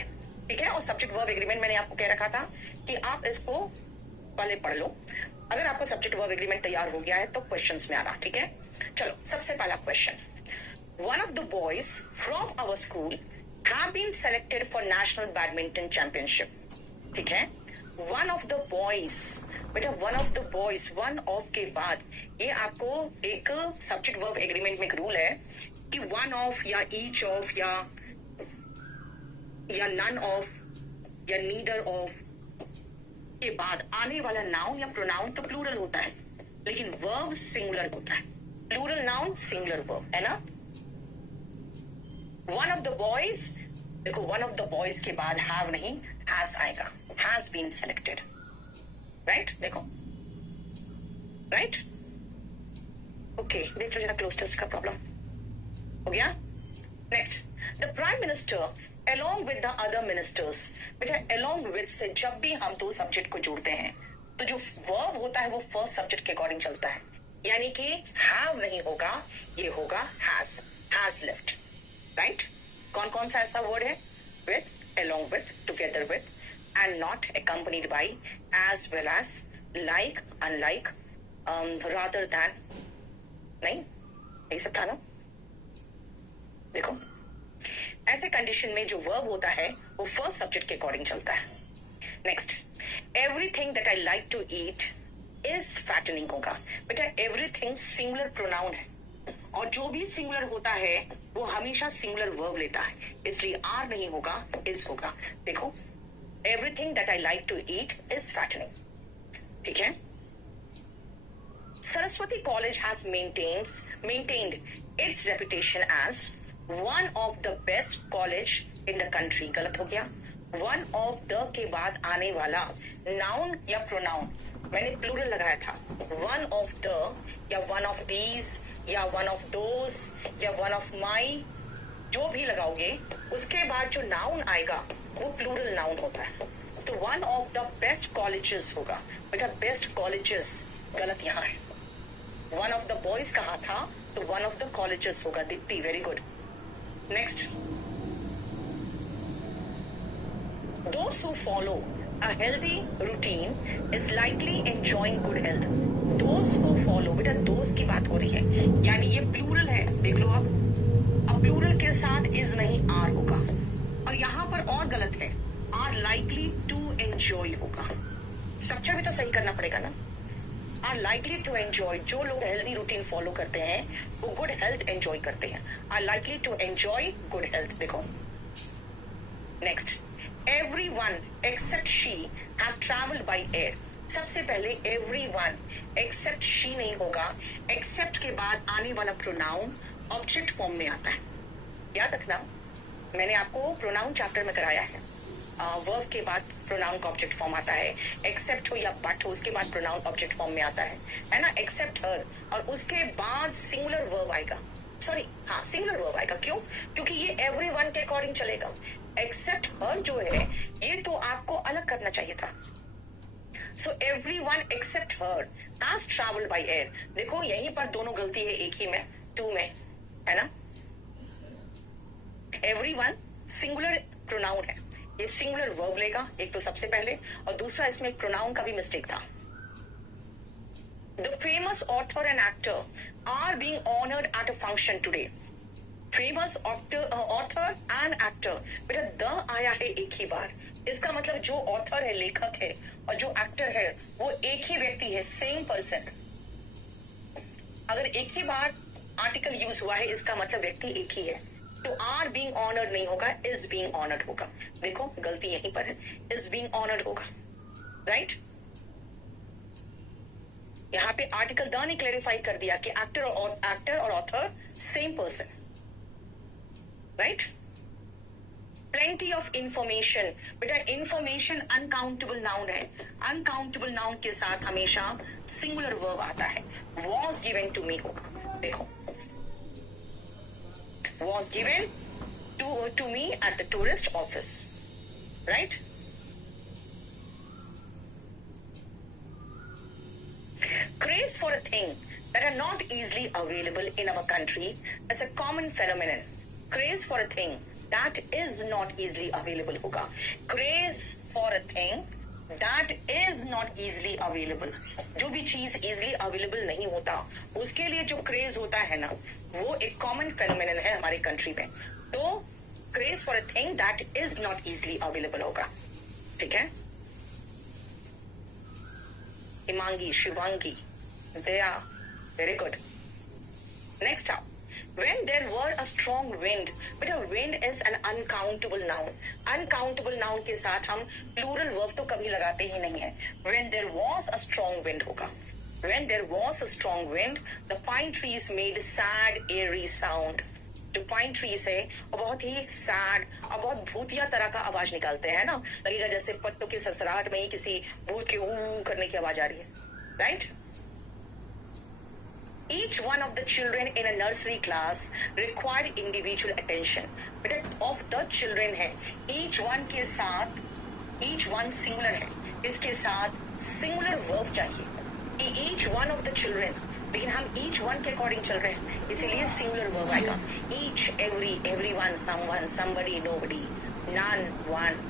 ठीक है। और सब्जेक्ट वर्ब एग्रीमेंट मैंने आपको कह रखा था कि आप इसको पहले पढ़ लो। अगर आपका सब्जेक्ट वर्ब एग्रीमेंट तैयार हो गया है तो क्वेश्चंस में आना, ठीक है। चलो, सबसे पहला question, one of the boys from our school have been selected for national badminton championship, ठीक है। वन ऑफ द बॉयज, बेटा one of the boys, one of के बाद ये आपको एक सब्जेक्ट वर्ब एग्रीमेंट में एक रूल है कि वन ऑफ या ईच ऑफ या नन ऑफ या नीदर ऑफ के बाद आने वाला नाउन या प्रोनाउन तो प्लूरल होता है, लेकिन वर्ब सिंगुलर होता है। प्लूरल नाउन सिंगुलर वर्ब, है ना। वन ऑफ द बॉयज, देखो वन ऑफ द बॉयज के बाद हैव नहीं, हैज आएगा, हैज बीन सेलेक्टेड, राइट। देखो, राइट, ओके, देख लो जरा क्लोज टेस्ट का प्रॉब्लम हो गया। Next, the prime minister along with the other ministers, बेटा along with से जब भी हम दो सब्जेक्ट को जोड़ते हैं तो जो वर्ब होता है वो फर्स्ट सब्जेक्ट के अकॉर्डिंग चलता है, यानी कि have नहीं होगा, ये होगा has left, राइट। कौन कौन सा ऐसा वर्ड है? with, along with, together with, and not, accompanied by, as well as, like, unlike, rather than, नहीं, यही सब था ना। देखो, ऐसे कंडीशन में जो वर्ब होता है वो फर्स्ट सब्जेक्ट के अकॉर्डिंग चलता है। Next, everything that I like to eat is fattening होगा। बेटा एवरीथिंग सिंगुलर प्रोनाउन है और जो भी सिंगुलर होता है वो हमेशा सिंगुलर वर्ब लेता है, इसलिए आर नहीं होगा, इज होगा। देखो, everything that I like to eat is fattening, ठीक है। Saraswati college has maintained its reputation as one of the best college in the country. गलत हो गया। वन ऑफ द के बाद आने वाला नाउन या प्रोनाउन मैंने प्लूरल लगाया था। वन ऑफ द या वन ऑफ दीज या वन ऑफ दोज या वन ऑफ माई, जो भी लगाओगे उसके बाद जो नाउन आएगा वो प्लूरल नाउन होता है। तो one of the best colleges होगा। बेटा बेस्ट कॉलेजेस गलत यहाँ है। वन ऑफ द बॉयज कहा था तो वन ऑफ द कॉलेजेस होगा। Deepti, very good. Next, those who follow a healthy routine is likely enjoying good health. Those who follow, बेटा those की बात हो रही है, यानी ये प्लूरल है, देख लो आप। अब प्लूरल के साथ is नहीं आर होगा, और यहाँ पर और गलत है, are likely to enjoy होगा। स्ट्रक्चर भी तो सही करना पड़ेगा ना। आर लाइकली टू एंजॉय, जो लोग हेल्दी रूटीन फॉलो करते हैं वो गुड हेल्थ एंजॉय करते हैं। Are likely to enjoy good health. देखो, next, everyone except she have travelled by air. सबसे पहले एवरीवन एक्सेप्ट शी नहीं होगा, एक्सेप्ट के बाद आने वाला प्रोनाउन ऑब्जेक्ट फॉर्म में आता है। याद रखना, मैंने आपको प्रोनाउन चैप्टर में कराया है। वर्ब के बाद प्रोनाउन का ऑब्जेक्ट फॉर्म आता है, एक्सेप्ट हो या बट हो उसके बाद प्रोनाउन ऑब्जेक्ट फॉर्म में आता है ना। एक्सेप्ट हर, और उसके बाद सिंगुलर वर्ब आएगा, सॉरी हाँ सिंगुलर वर्ब आएगा। क्यों? क्योंकि ये एवरीवन के अकॉर्डिंग चलेगा। एक्सेप्ट हर जो है ये तो आपको अलग करना चाहिए था। So everyone except her has travelled by air. देखो यहीं पर दोनों गलती है, एक ही में, टू में, है ना। एवरीवन सिंगुलर प्रोनाउन है, ये सिंगुलर वर्ब लेगा एक तो सबसे पहले, और दूसरा इसमें एक प्रोनाउन का भी मिस्टेक था। The famous author and actor are being honoured at a function today. Famous author and actor, बेटा द आया है एक ही बार, इसका मतलब जो ऑथर है, लेखक है, और जो एक्टर है वो एक ही व्यक्ति है, सेम पर्सन। अगर एक ही बार आर्टिकल यूज हुआ है इसका मतलब व्यक्ति एक ही है, तो आर बीइंग ऑनर्ड नहीं होगा, इज बीइंग ऑनर्ड होगा। देखो गलती यहीं पर है, इज बीइंग ऑनर्ड होगा, राइट। यहां पे आर्टिकल द ने क्लेरिफाई कर दिया कि एक्टर और author same person, right. Plenty of information, बेटा इंफॉर्मेशन अनकाउंटेबल नाउन है, अनकाउंटेबल नाउन के साथ हमेशा सिंगुलर वर्ब आता है। वॉज गिवन टू मी होगा। देखो was given to me at the tourist office, right? Craze for a thing that are not easily available in our country is a common phenomenon. Craze for a thing that is not easily available होगा। Craze for a thing that is not easily available. जो भी चीज easily available नहीं होता उसके लिए जो craze होता है ना, वो एक कॉमन फेनोमेनन है हमारे कंट्री में। तो craze for a thing that is not easily available होगा। ठीक है, Himangi, Shivangi, Daya, very good. Next up, when there were a strong wind, but a wind is an uncountable noun. Uncountable noun के साथ हम plural verb तो कभी लगाते ही नहीं है। When there was a strong wind होगा। When there was a strong wind, the pine trees made sad, eerie sound. जो pine trees है वो बहुत ही sad और बहुत भूतिया तरह का आवाज निकालते हैं ना, लगेगा जैसे पत्तों की सरसराहट में ही किसी भूत के ऊ करने की आवाज आ रही है, right? Each one of the children in a nursery class required individual attention. But of the children है, each one के साथ, each one singular है, इसके साथ singular verb चाहिए कि each one of the children, लेकिन हम each one के अकॉर्डिंग चल रहे हैं, इसीलिए singular verb आएगा। each, every, everyone, someone, somebody, nobody, none, one,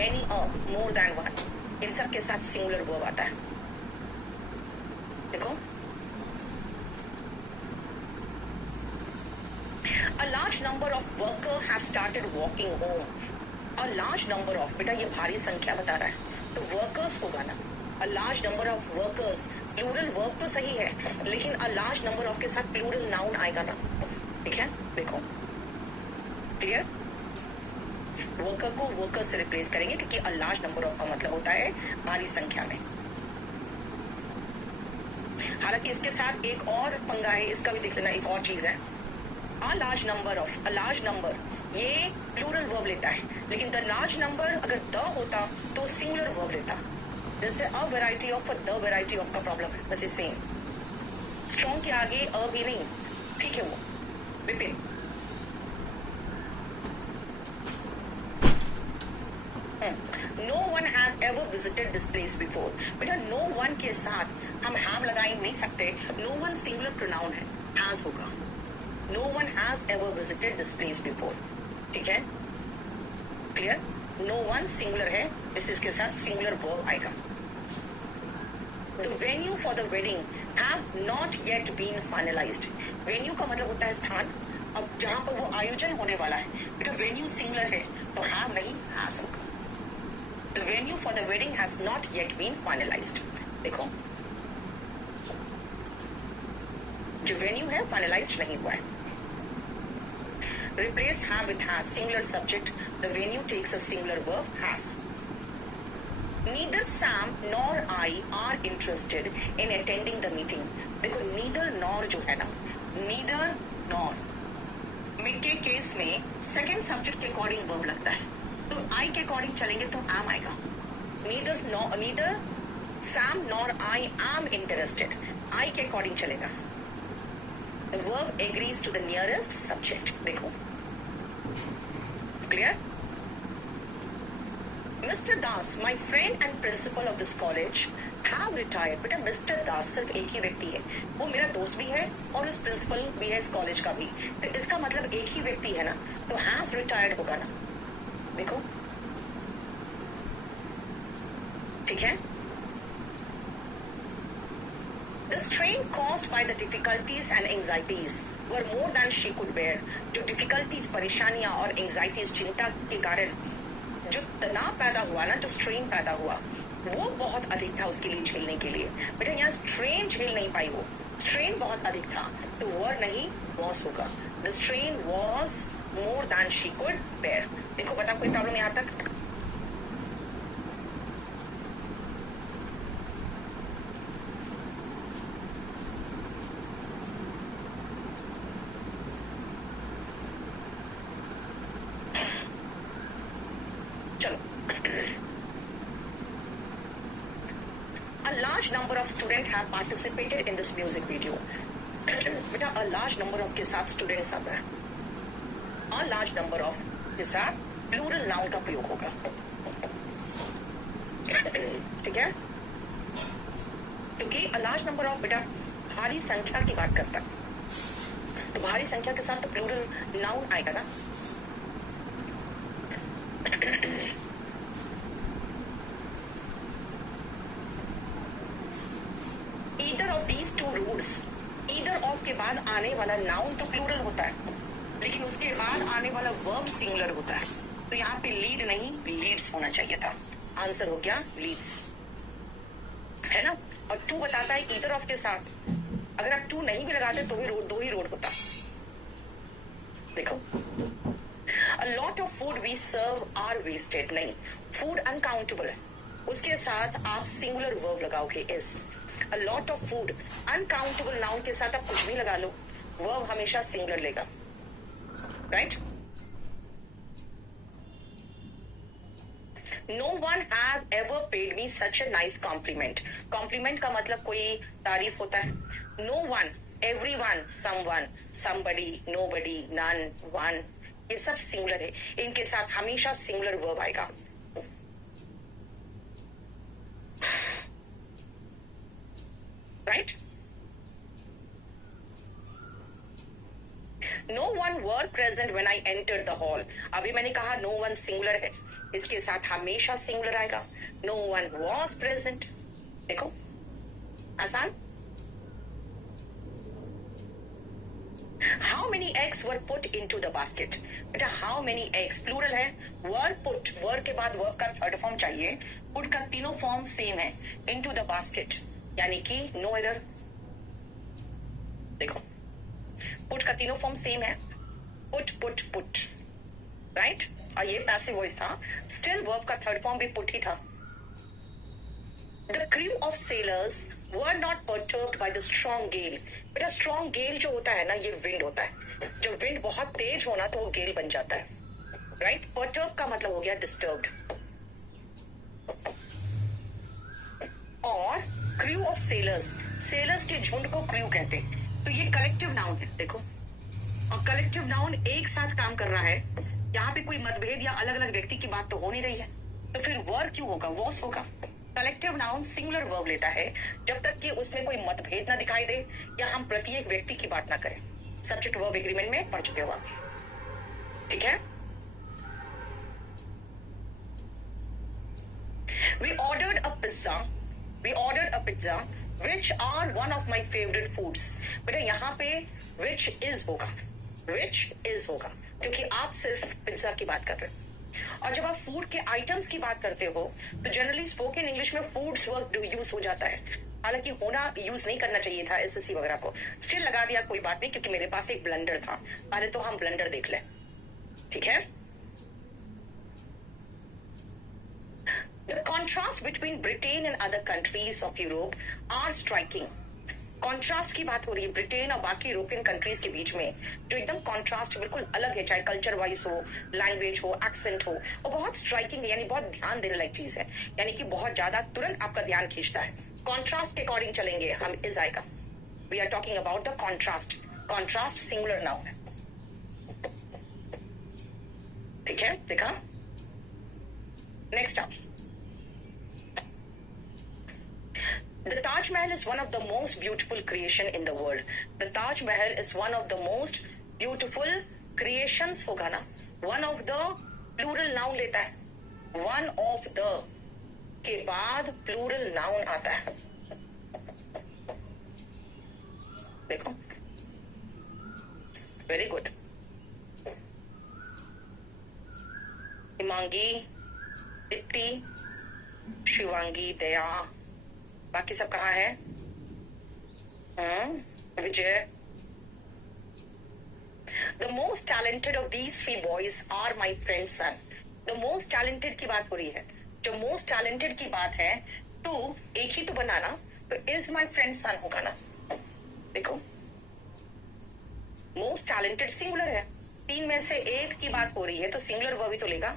many, more than one, इन सब के साथ singular verb आता है। देखो, A large number of workers have started walking home. A large number of, बेटा ये भारी संख्या बता रहा है, तो workers होगा ना। A large number of workers, plural verb तो सही है, लेकिन a large number of के साथ plural noun आएगा ना। ठीक है, देखो, क्लियर? वर्कर को वर्कर से रिप्लेस करेंगे क्योंकि a large number of का मतलब होता है भारी संख्या में। हालांकि इसके साथ एक और पंगा है, इसका भी देख लेना, एक और चीज है। A large number of, a large number, ये plural verb लेता है, लेकिन the large number अगर the होता तो singular verb लेता। जैसे a variety of और the variety of का प्रॉब्लम है, वैसे सेम। स्ट्रॉन्ग के आगे अ भी नहीं, ठीक है वो। Vipin, No one has ever visited this place before. बेटा no one के साथ हम have लगा ही नहीं सकते, no one singular pronoun है, has होगा। No one has ever visited this place before. ठीक है, क्लियर? No one singular है, इसके साथ singular verb आएगा। The venue for the wedding have not yet been finalized. Venue का मतलब होता है स्थान, अब जहाँ पर वो आयोजन होने वाला है, बेटा venue singular है तो have नहीं, has होगा। The venue for the wedding has not yet been finalized. देखो, जो venue है finalized नहीं हुआ है। Replace have with has, singular subject. The venue takes a singular verb, has. Neither Sam nor I are interested in attending the meeting. देखो neither nor जो है ना, neither nor के केस में second subject के according verb लगता है, तो I के according चलेंगे तो am आएगा। Neither Sam nor I am interested. I के according चलेगा। The verb agrees to the nearest subject. देखो, clear? Mr. Das, my friend and principal of this college, have retired. बेटा Mr. Das सिर्फ एक ही व्यक्ति है, वो मेरा दोस्त भी है और उस प्रिंसिपल भी है इस कॉलेज का भी, तो इसका मतलब एक ही व्यक्ति है ना, तो has retired होगा ना। देखो, ठीक है? The strain caused by the difficulties and anxieties were more than she could bear. जो difficulties, परेशानियां और anxieties, चिंता के कारण जो तनाव पैदा हुआ ना, जो strain पैदा हुआ, वो बहुत अधिक था उसके लिए झेलने के लिए। बेटा यहाँ strain झेल नहीं पाई वो, strain बहुत अधिक था, तो were नहीं was होगा। The strain was more than she could bear. देखो बता कोई प्रॉब्लम यहाँ तक? A large number of students have participated in this music video. बेटा a large number of के साथ students सब है। A large number of के साथ plural noun का प्रयोग होगा। ठीक है? क्योंकि a large number of बेटा भारी संख्या की बात करता है। तो भारी संख्या के साथ तो प्लूरल नाउन आएगा ना. Either of these two roots, either of के बाद आने वाला नाउन तो प्लूरल होता है, लेकिन उसके बाद आने वाला वर्ब सिंगुलर होता है. तो यहाँ पे लीड नहीं लीड्स होना चाहिए था. आंसर हो गया लीड्स, है ना. और टू बताता है ईदर ऑफ के साथ, अगर आप टू नहीं भी लगाते तो भी रोड, दो ही रोड होता. देखो, A lot of food we serve are wasted. नहीं, फूड अनकाउंटेबल है, उसके साथ आप सिंगुलर वर्ब लगाओगे is. A lot of food, uncountable noun के साथ आप कुछ भी लगा लो, वर्ब हमेशा सिंगुलर लेगा. Right. No one have ever paid me such a nice compliment. Compliment का मतलब कोई तारीफ होता है. No one, everyone, someone, somebody, nobody, none, one, ये सब सिंगुलर है. इनके साथ हमेशा सिंगुलर वर्ब आएगा. Right. No one were present when I entered the hall. अभी मैंने कहा no one सिंगुलर है, इसके साथ हमेशा सिंगुलर आएगा. No one was present. देखो, आसान. How many eggs were put into the basket? बेटा how many eggs प्लूरल है, were put, were के बाद वर्ब का थर्ड फॉर्म चाहिए. put का तीनों फॉर्म सेम है. into the basket यानी कि नो एरर. देखो, पुट का तीनों फॉर्म सेम है. Put put put. राइट. और ये पैसिव वॉइस था. स्टिल वर्ब का थर्ड फॉर्म भी पुट ही था. The crew of sailors were not perturbed by the strong gale. बेटा स्ट्रॉन्ग गेल जो होता है ना, ये विंड होता है. जब विंड बहुत तेज होना तो वो गेल बन जाता है. राइट. परटर्ब का मतलब हो गया डिस्टर्ब्ड. और क्रू ऑफ सेलर्स, सेलर्स के झुंड को क्रू कहते हैं. तो ये कलेक्टिव नाउन है. देखो, और कलेक्टिव नाउन एक साथ काम कर रहा है. यहाँ पे कोई मतभेद या अलग अलग व्यक्ति की बात तो हो नहीं रही है, तो फिर वर क्यों होगा, वॉस होगा. कलेक्टिव नाउन सिंगुलर वर्ब लेता है जब तक कि उसमें कोई मतभेद ना दिखाई दे या हम प्रत्येक व्यक्ति की बात ना करें. सब्जेक्ट वर्ब एग्रीमेंट में पढ़ चुके हो आप. ठीक है. We ordered a pizza. We ordered a pizza, which are one of my favorite foods. बेटा यहाँ पे which is होगा, which is होगा, क्योंकि आप सिर्फ पिज्जा की बात कर रहे हो. और जब आप फूड के आइटम्स की बात करते हो तो जनरली स्पोकन इंग्लिश में फूड्स वर्ब यूज हो जाता है. हालांकि होना यूज नहीं करना चाहिए था एसएससी वगैरह को. स्टिल लगा दिया, कोई बात नहीं, क्योंकि मेरे पास एक ब्लंडर था. पहले तो हम ब्लंडर देख लें. ठीक है. The contrast between Britain and other countries of Europe are striking. Contrast की बात हो रही है ब्रिटेन और बाकी यूरोपियन कंट्रीज के बीच में, जो एकदम कॉन्ट्रास्ट बिल्कुल अलग है, चाहे कल्चर वाइज हो, लैंग्वेज हो, एक्सेंट हो, और बहुत स्ट्राइकिंग है, यानी बहुत ध्यान देने लायक चीज है, यानी कि बहुत ज्यादा तुरंत आपका ध्यान खींचता है. कॉन्ट्रास्ट के अकॉर्डिंग चलेंगे हम, इज आएगा. We are talking about the contrast. Contrast singular noun है. ठीक है. देखा. Next up, The Taj Mahal is one of the most beautiful creation in the world. The Taj Mahal is one of the most beautiful creations होगा ना. One of the plural noun लेता है. One of the के बाद plural noun आता है. देखो, very good. Himangi, Deepti, Shivangi, दया, बाकी सब कहाँ है? विजय. The most talented of these three boys are my friend's son. The most talented की बात हो रही है. जो most talented की बात है तो एक ही तो बना ना, तो is my friend's son होगा ना. देखो, most talented सिंगुलर है, तीन में से एक की बात हो रही है तो सिंगुलर वर्ब ही तो लेगा.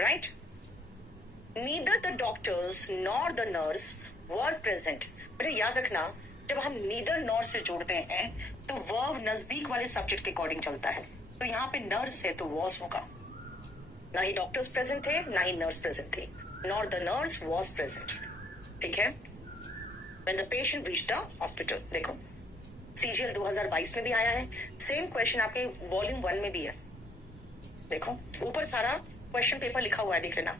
Right. Neither the doctors nor the nurse were present. बेटा याद रखना, जब हम नीदर नॉर से जोड़ते हैं तो वर्ब नजदीक वाले सब्जेक्ट के अकॉर्डिंग चलता है. तो यहाँ पे नर्स है तो वॉज होगा. ना ही डॉक्टर्स प्रेजेंट थे, ना ही नर्स प्रेजेंट थी. Nor the nurse was present. ठीक है. When the patient reached the hospital. देखो, CGL 2022 में भी आया है, सेम क्वेश्चन आपके वॉल्यूम 1 में भी है। देखो ऊपर सारा क्वेश्चन पेपर लिखा हुआ है, देख लेना।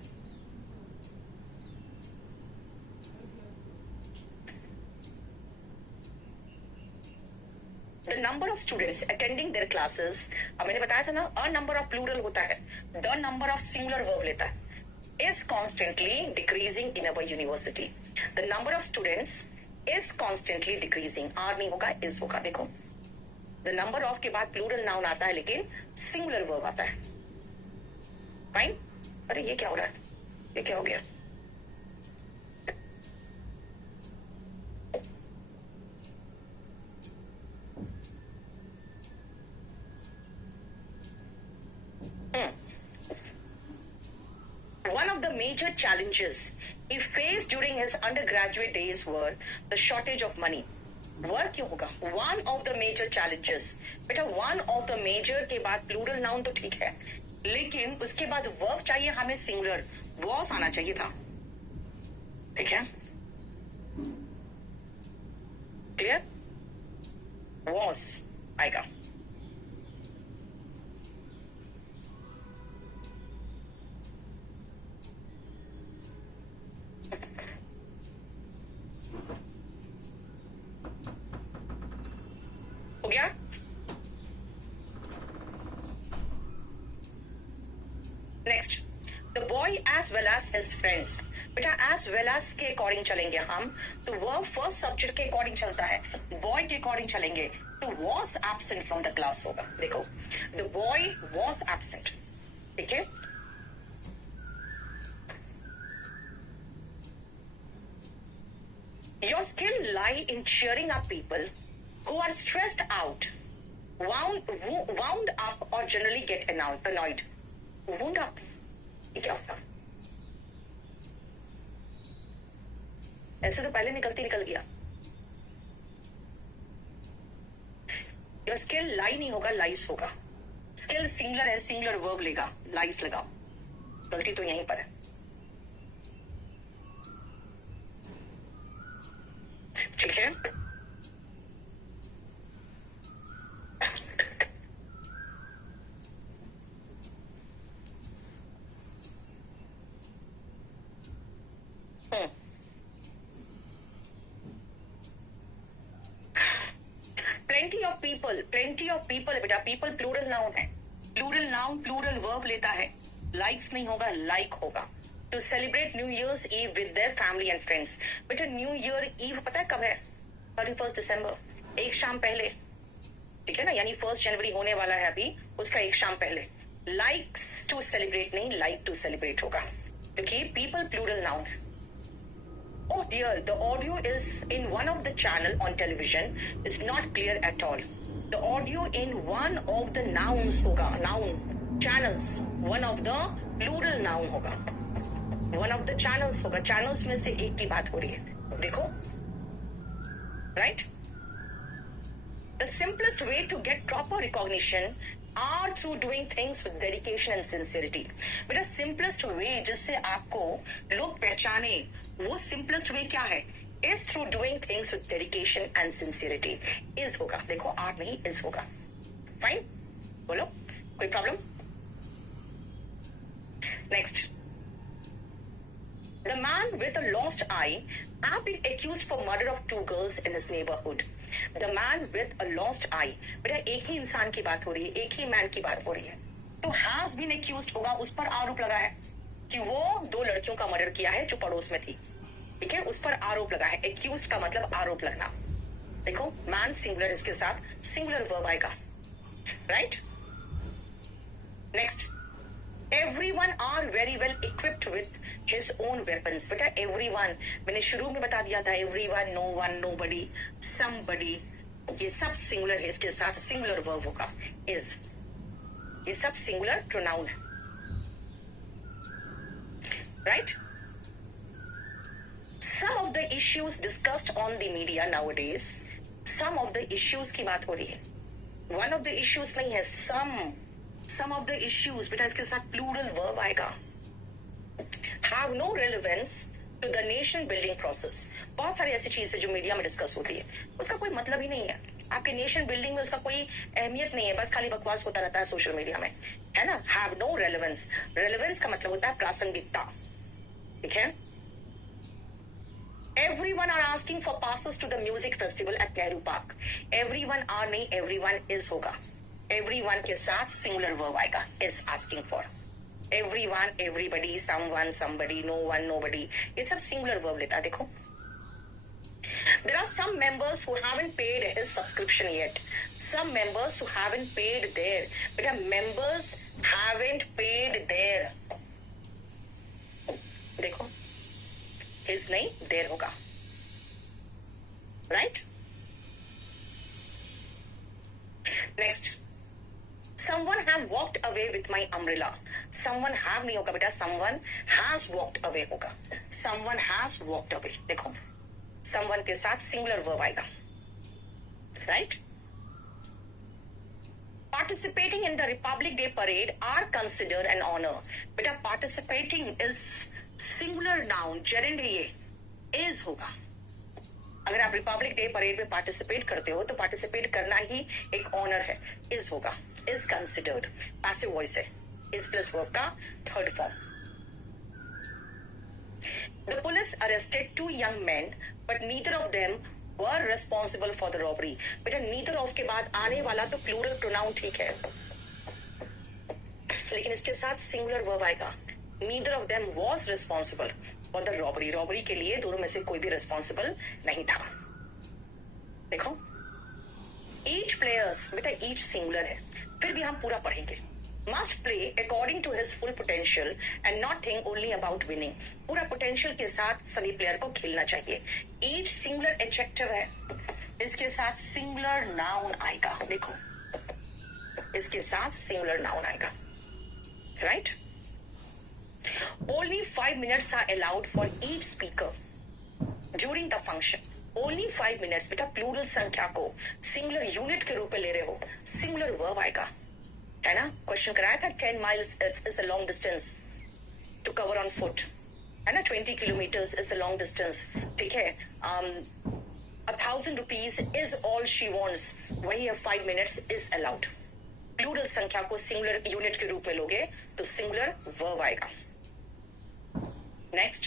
The number of students attending their classes, अब मैंने बताया था ना, a number of plural होता है, the number of singular verb लेता है, is constantly decreasing in our university. The number of students is constantly decreasing. R नहीं होगा, is होगा। देखो the number of के बाद plural noun आता है, लेकिन singular verb आता है। फाइन। अरे ये क्या हो रहा है, ये क्या हो गया? One of the major challenges he faced during his undergraduate days were the shortage of money. Were क्यों होगा? One of the major challenges। बेटा one of the major के बाद plural noun तो ठीक है, लेकिन उसके बाद verb चाहिए हमें singular, was आना चाहिए था। ठीक है, क्लियर? was आएगा। हो गया? Next, the boy as well as his friends. बेटा एज वेल एज के अकॉर्डिंग चलेंगे हम, तो वर्ब फर्स्ट सब्जेक्ट के अकॉर्डिंग चलता है, बॉय के अकॉर्डिंग चलेंगे तो was absent from the class होगा। देखो द बॉय वॉज एब्सेंट, ठीक है। Your skill lie in cheering up people who are stressed out, wound up, or generally get annoyed. Wound up, ये क्या होता? ऐसे तो पहले निकल गया। Your skill lie नहीं होगा, lies होगा। स्किल सिंगुलर है, सिंगुलर वर्ब लेगा, लाइस लगाओ। गलती तो यहीं पर है। ठीक है, प्लेंटी ऑफ पीपल बेटा, पीपल प्लूरल नाउन है, प्लूरल नाउन प्लूरल वर्ब लेता है, लाइक्स नहीं होगा, लाइक होगा। To celebrate new year's eve with their family and friends. बेटा न्यू ईयर ईव पता है कब है? 31 दिसंबर, एक शाम पहले, ठीक है ना, यानी 1 जनवरी होने वाला है अभी, उसका एक शाम पहले। लाइक्स टू सेलिब्रेट नहीं, लाइक टू सेलिब्रेट होगा, क्योंकि पीपल प्लूरल नाउन है। Oh dear, the audio is in one of the channel on television is not clear at all. The audio in one of the nouns होगा, noun channels, one of the plural noun होगा, one of the channels होगा, channels में से एक की बात हो रही है। देखो, right? The simplest way to get proper recognition are through doing things with dedication and sincerity. बेटा simplest way जिससे आपको लोग पहचाने, वो simplest way क्या है? Is through doing things with dedication and sincerity. Is होगा, देखो आर नहीं, is होगा। Fine? बोलो, कोई problem? Next. The man with a lost eye have been accused for murder of 2 girls in his neighborhood. The man with a lost eye, बेटा एक ही इंसान की बात हो रही है, एक ही मैन की बात हो रही है, तो has been accused होगा, उस पर आरोप लगा है कि वो 2 लड़कियों का मर्डर किया है जो पड़ोस में थी, ठीक है, उस पर आरोप लगा है। accused का मतलब आरोप लगना। देखो मैन सिंगुलर, इसके साथ सिंगुलर वर्ब आएगा, right? Next, everyone are very well equipped with his own weapons. बेटा everyone मैंने शुरू में बता दिया था, everyone, no one, nobody, somebody, ये सब सिंगुलर है, इसके साथ सिंगुलर वर्ब होगा is, ये सब सिंगुलर प्रोनाउन है, right? Some of the issues discussed on the media nowadays, some of the issues की बात हो रही है, one of the issues नहीं है, some of the issues बेटा इसके साथ plural verb आएगा, have no relevance to the nation building process। बहुत सारी ऐसी चीजें जो मीडिया में डिस्कस होती है, उसका कोई मतलब ही नहीं है, आपके नेशन बिल्डिंग में उसका कोई अहमियत नहीं है, बस खाली बकवास होता रहता है सोशल मीडिया में, है ना। हैव नो रेलेवेंस, रेलेवेंस का मतलब होता है प्रासंगिकता, ठीक है। Everyone are asking for passes to the music festival at Nehru Park. Everyone are नहीं, everyone is होगा। everyone के साथ singular verb आएगा, is asking for। everyone, everybody, someone, somebody, no one, nobody, ये सब singular verb लेता है। देखो, there are some members who haven't paid his subscription yet. Some members who haven't paid their, बेटा members haven't paid their, देखो his नहीं their होगा, right? Next, someone have walked away with my umbrella. Someone have नहीं होगा बेटा, someone has walked away होगा। someone has walked away, देखो someone के साथ singular verb आएगा, right? Participating in the Republic Day parade are considered an honor. बेटा participating is singular noun, gerund है ये, is होगा। अगर आप रिपब्लिक डे परेड में पार्टिसिपेट करते हो तो पार्टिसिपेट करना ही एक ऑनर है, इज होगा। इज कंसिडर्ड पैसिव वॉइस है, इज प्लस वर्ब का third form. The police arrested 2 young men but neither of them were responsible for the robbery। बेटा neither of के बाद आने वाला तो प्लूरल प्रोनाउन ठीक है, लेकिन इसके साथ सिंगुलर वर्ब आएगा। neither of them was responsible for the robbery। Robbery के लिए दोनों में से कोई भी रिस्पॉन्सिबल नहीं था। देखो, each players, बेटा each सिंगुलर है, फिर भी हम पूरा पढ़ेंगे। must play according to his full potential and not think only about winning। पूरा पोटेंशियल के साथ सभी प्लेयर को खेलना चाहिए। each सिंगुलर एडजेक्टिव है, इसके साथ सिंगुलर नाउन आएगा। देखो, इसके साथ सिंगुलर नाउन आएगा, right. Only 5 minutes are allowed for each speaker during the function। Only 5 minutes, बेटा प्लूरल संख्या को सिंगुलर यूनिट के रूप में ले रहे हो, सिंगुलर वर्ब आएगा, है ना। क्वेश्चन कराया था 10 miles is a long distance to cover on foot, है ना। 20 kilometers is a long distance, ठीक है। 1,000 rupees is all she wants, वही है 5 minutes is allowed। प्लूरल संख्या को सिंगुलर यूनिट के रूप में लोगे तो सिंगुलर वर्ब आएगा। Next,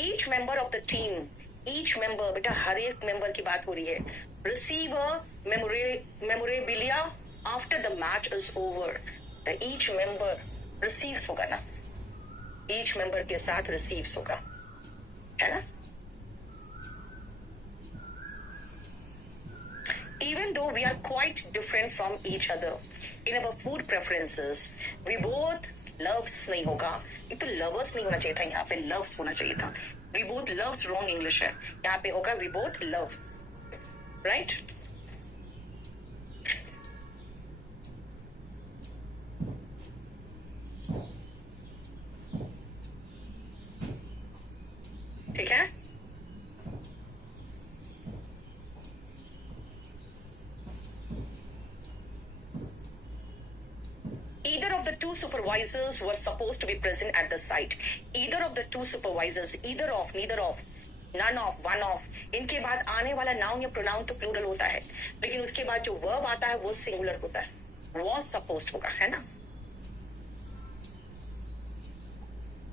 each member of the team, each member बेटा हर एक मेंबर की बात हो रही है। Receive a memorabilia after the match is over. The each member receives होगा ना, ईच मेंबर के साथ रिसीव्स होगा, है ना। Even though we are quite different from each other in our food preferences, we both loves नहीं होगा, ये तो lovers नहीं होना चाहिए था, यहाँ पे loves होना चाहिए था। We both loves wrong English है, यहाँ पे होगा we both love, right? ठीक है। Either of the two supervisors were supposed to be present at the site। Either of the two supervisors, either of, neither of, none of, one of, इनके बाद आने वाला नाउन या pronoun तो plural होता है, लेकिन उसके बाद जो वर्ब आता है वो सिंगुलर होता है, was supposed होगा, है ना।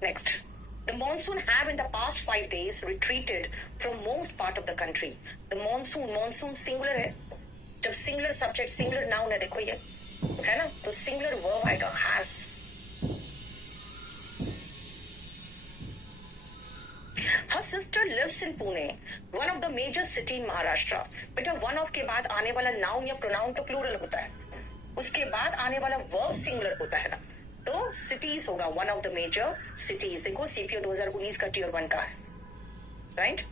Next, the monsoon have in the past 5 days retreated from most part of the country। The monsoon singular है, जब सिंगुलर सब्जेक्ट सिंगुलर नाउन है, देखो ये है ना, तो सिंगुलर वर्ब आएगा has. Her sister lives in Pune, one of the major city in Maharashtra। बेटा वन ऑफ के बाद आने वाला नाउन या प्रोनाउन तो प्लूरल होता है, उसके बाद आने वाला वर्ब सिंगुलर होता है ना, तो सिटीज होगा, one of the major cities. देखो सीपीओ 2019 का टीयर 1 का है, right.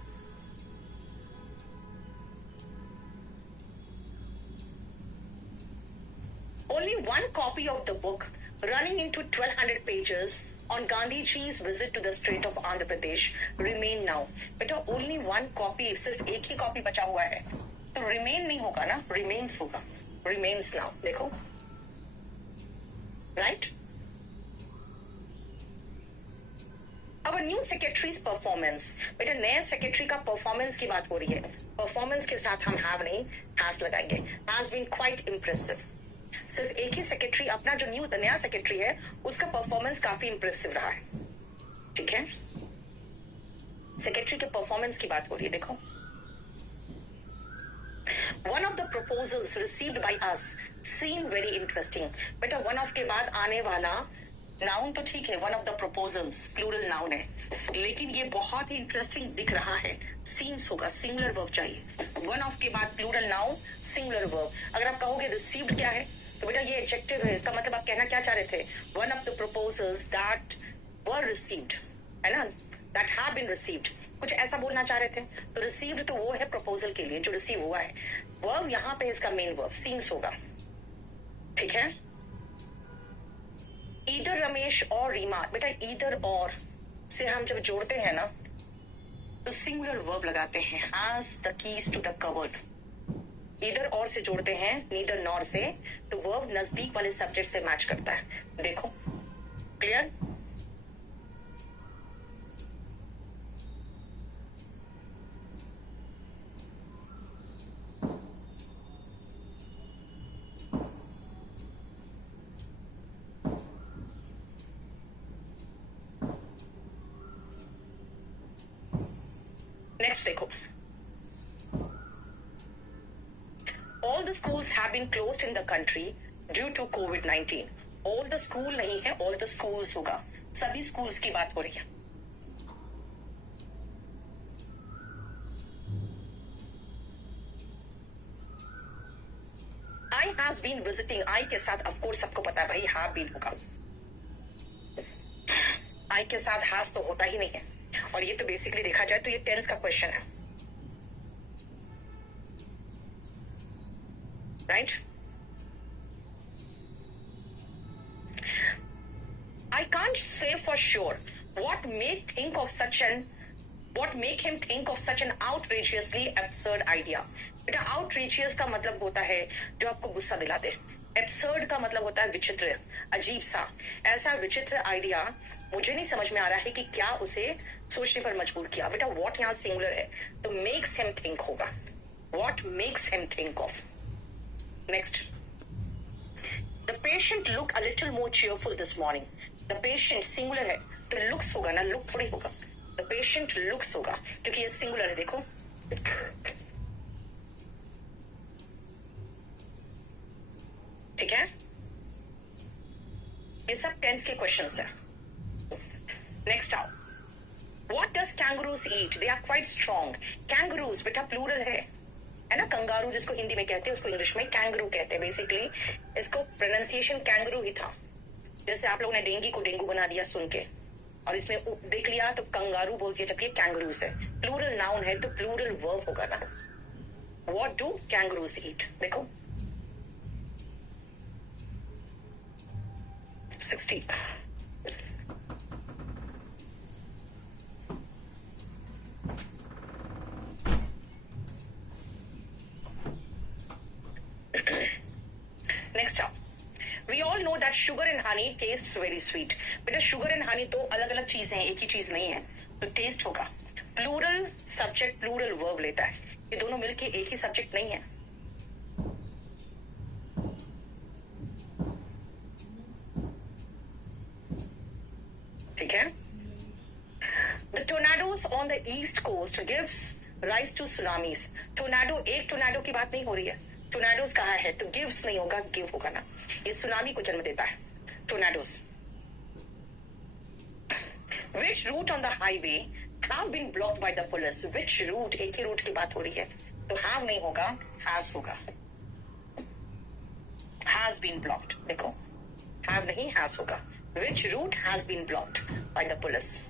Only one copy of the book running into 1200 pages on Gandhiji's visit to the state of Andhra Pradesh remain now। बेटा only one copy, सिर्फ एक ही copy बचा हुआ है, तो remain नहीं होगा ना, remains होगा, remains now। देखो, right? Our new secretary's performance, बेटा नए सेक्रेटरी का परफॉर्मेंस की बात हो रही है। परफॉर्मेंस के साथ हम हैव नहीं हैज लगाएंगे। Has been quite impressive. सिर्फ एक ही सेक्रेटरी, अपना जो नया सेक्रेटरी है उसका परफॉर्मेंस काफी इम्प्रेसिव रहा है। ठीक है, सेक्रेटरी के परफॉर्मेंस की बात हो रही है। देखो, one of the proposals received by us seem very interesting. बेटा वन ऑफ के बाद आने वाला नाउन तो ठीक है, one of the proposals plural noun है, लेकिन ये बहुत ही इंटरेस्टिंग दिख रहा है। सीम्स होगा, सिंगुलर वर्ब चाहिए। वन ऑफ के बाद प्लूरल नाउन, सिंगुलर वर्ब। अगर आप कहोगे रिसीव्ड क्या है, तो बेटा ये एडजेक्टिव है। इसका मतलब आप कहना क्या चाह रहे थे? One of the proposals that were received, है ना, दैट हैव बीन रिसीव्ड, कुछ ऐसा बोलना चाह रहे थे। तो रिसीव्ड तो वो है प्रपोजल के लिए जो रिसीव हुआ है। वर्ब यहां पे इसका मेन वर्ब सीम्स होगा। ठीक है, ईदर रमेश और रीमा। बेटा ईदर और से हम जब जोड़ते हैं ना तो सिंगुलर वर्ब लगाते हैं। Has the keys to the cupboard. Either और से जोड़ते हैं, नीदर नॉर से, तो वर्ब नजदीक वाले सब्जेक्ट से मैच करता है। देखो, क्लियर? नेक्स्ट देखो, all the schools have been closed in the country due to कोविड-19। ऑल द स्कूल नहीं है, ऑल द स्कूल्स होगा। सभी स्कूल्स की बात हो रही है। I has been visiting. I के साथ ऑफकोर्स सबको पता है भाई हैव बीन होगा। आई के साथ हैज तो होता ही नहीं है, और ये तो बेसिकली देखा जाए तो ये टेंस का क्वेश्चन है, right? I can't say for sure what make him think of such an outrageously absurd idea. बेटा outrageous का मतलब होता है जो आपको गुस्सा दिला दे। absurd का मतलब होता है विचित्र, अजीब सा। ऐसा विचित्र आइडिया मुझे नहीं समझ में आ रहा है कि क्या उसे सोचने पर मजबूर किया। बेटा what यहाँ सिंगुलर है तो makes him think होगा। what makes him think of। next, the patient look a little more cheerful this morning। the patient singular है तो looks होगा ना, look थोड़ी होगा। the patient looks होगा क्योंकि ये सिंगुलर है। देखो, ठीक है, ये सब टेंस के क्वेश्चंस है। नेक्स्ट आओ, what does kangaroos eat? They are quite strong. Kangaroos बेटा प्लूरल है ना, कंगारू जिसको हिंदी में कहते हैं उसको इंग्लिश में कैंगरू कहते हैं। बेसिकली इसको प्रोनाउंसिएशन कैंगरू ही था, जैसे आप लोगों ने डेंगी को डेंगू बना दिया सुन के, और इसमें देख लिया तो कंगारू बोल दिया, जबकि कैंगरूज है। प्लूरल नाउन है तो प्लूरल वर्ब होगा ना। What do kangaroos eat? देखो 60। नेक्स्ट आओ, we all know that sugar and honey taste very sweet. बेटा शुगर एंड हनी तो अलग अलग चीजें हैं, एक ही चीज नहीं है, तो टेस्ट होगा। प्लूरल सब्जेक्ट प्लूरल वर्ब लेता है, ये दोनों मिलके एक ही सब्जेक्ट नहीं है। ठीक है, the tornadoes on the east coast gives rise to tsunamis. Tornado, एक टोर्नाडो की बात नहीं हो रही है। टोर्नाडोज कहा है तो गिव्स नहीं होगा, गिव होगा ना। ये सुनामी को जन्म देता है tornadoes. Which route on the highway have been blocked by the police. Which route, एक ही रूट की बात हो रही है तो हैव नहीं होगा, हैज होगा। हैज बीन ब्लॉक्ड, देखो हैव नहीं हैज होगा। Which route has been blocked by the police.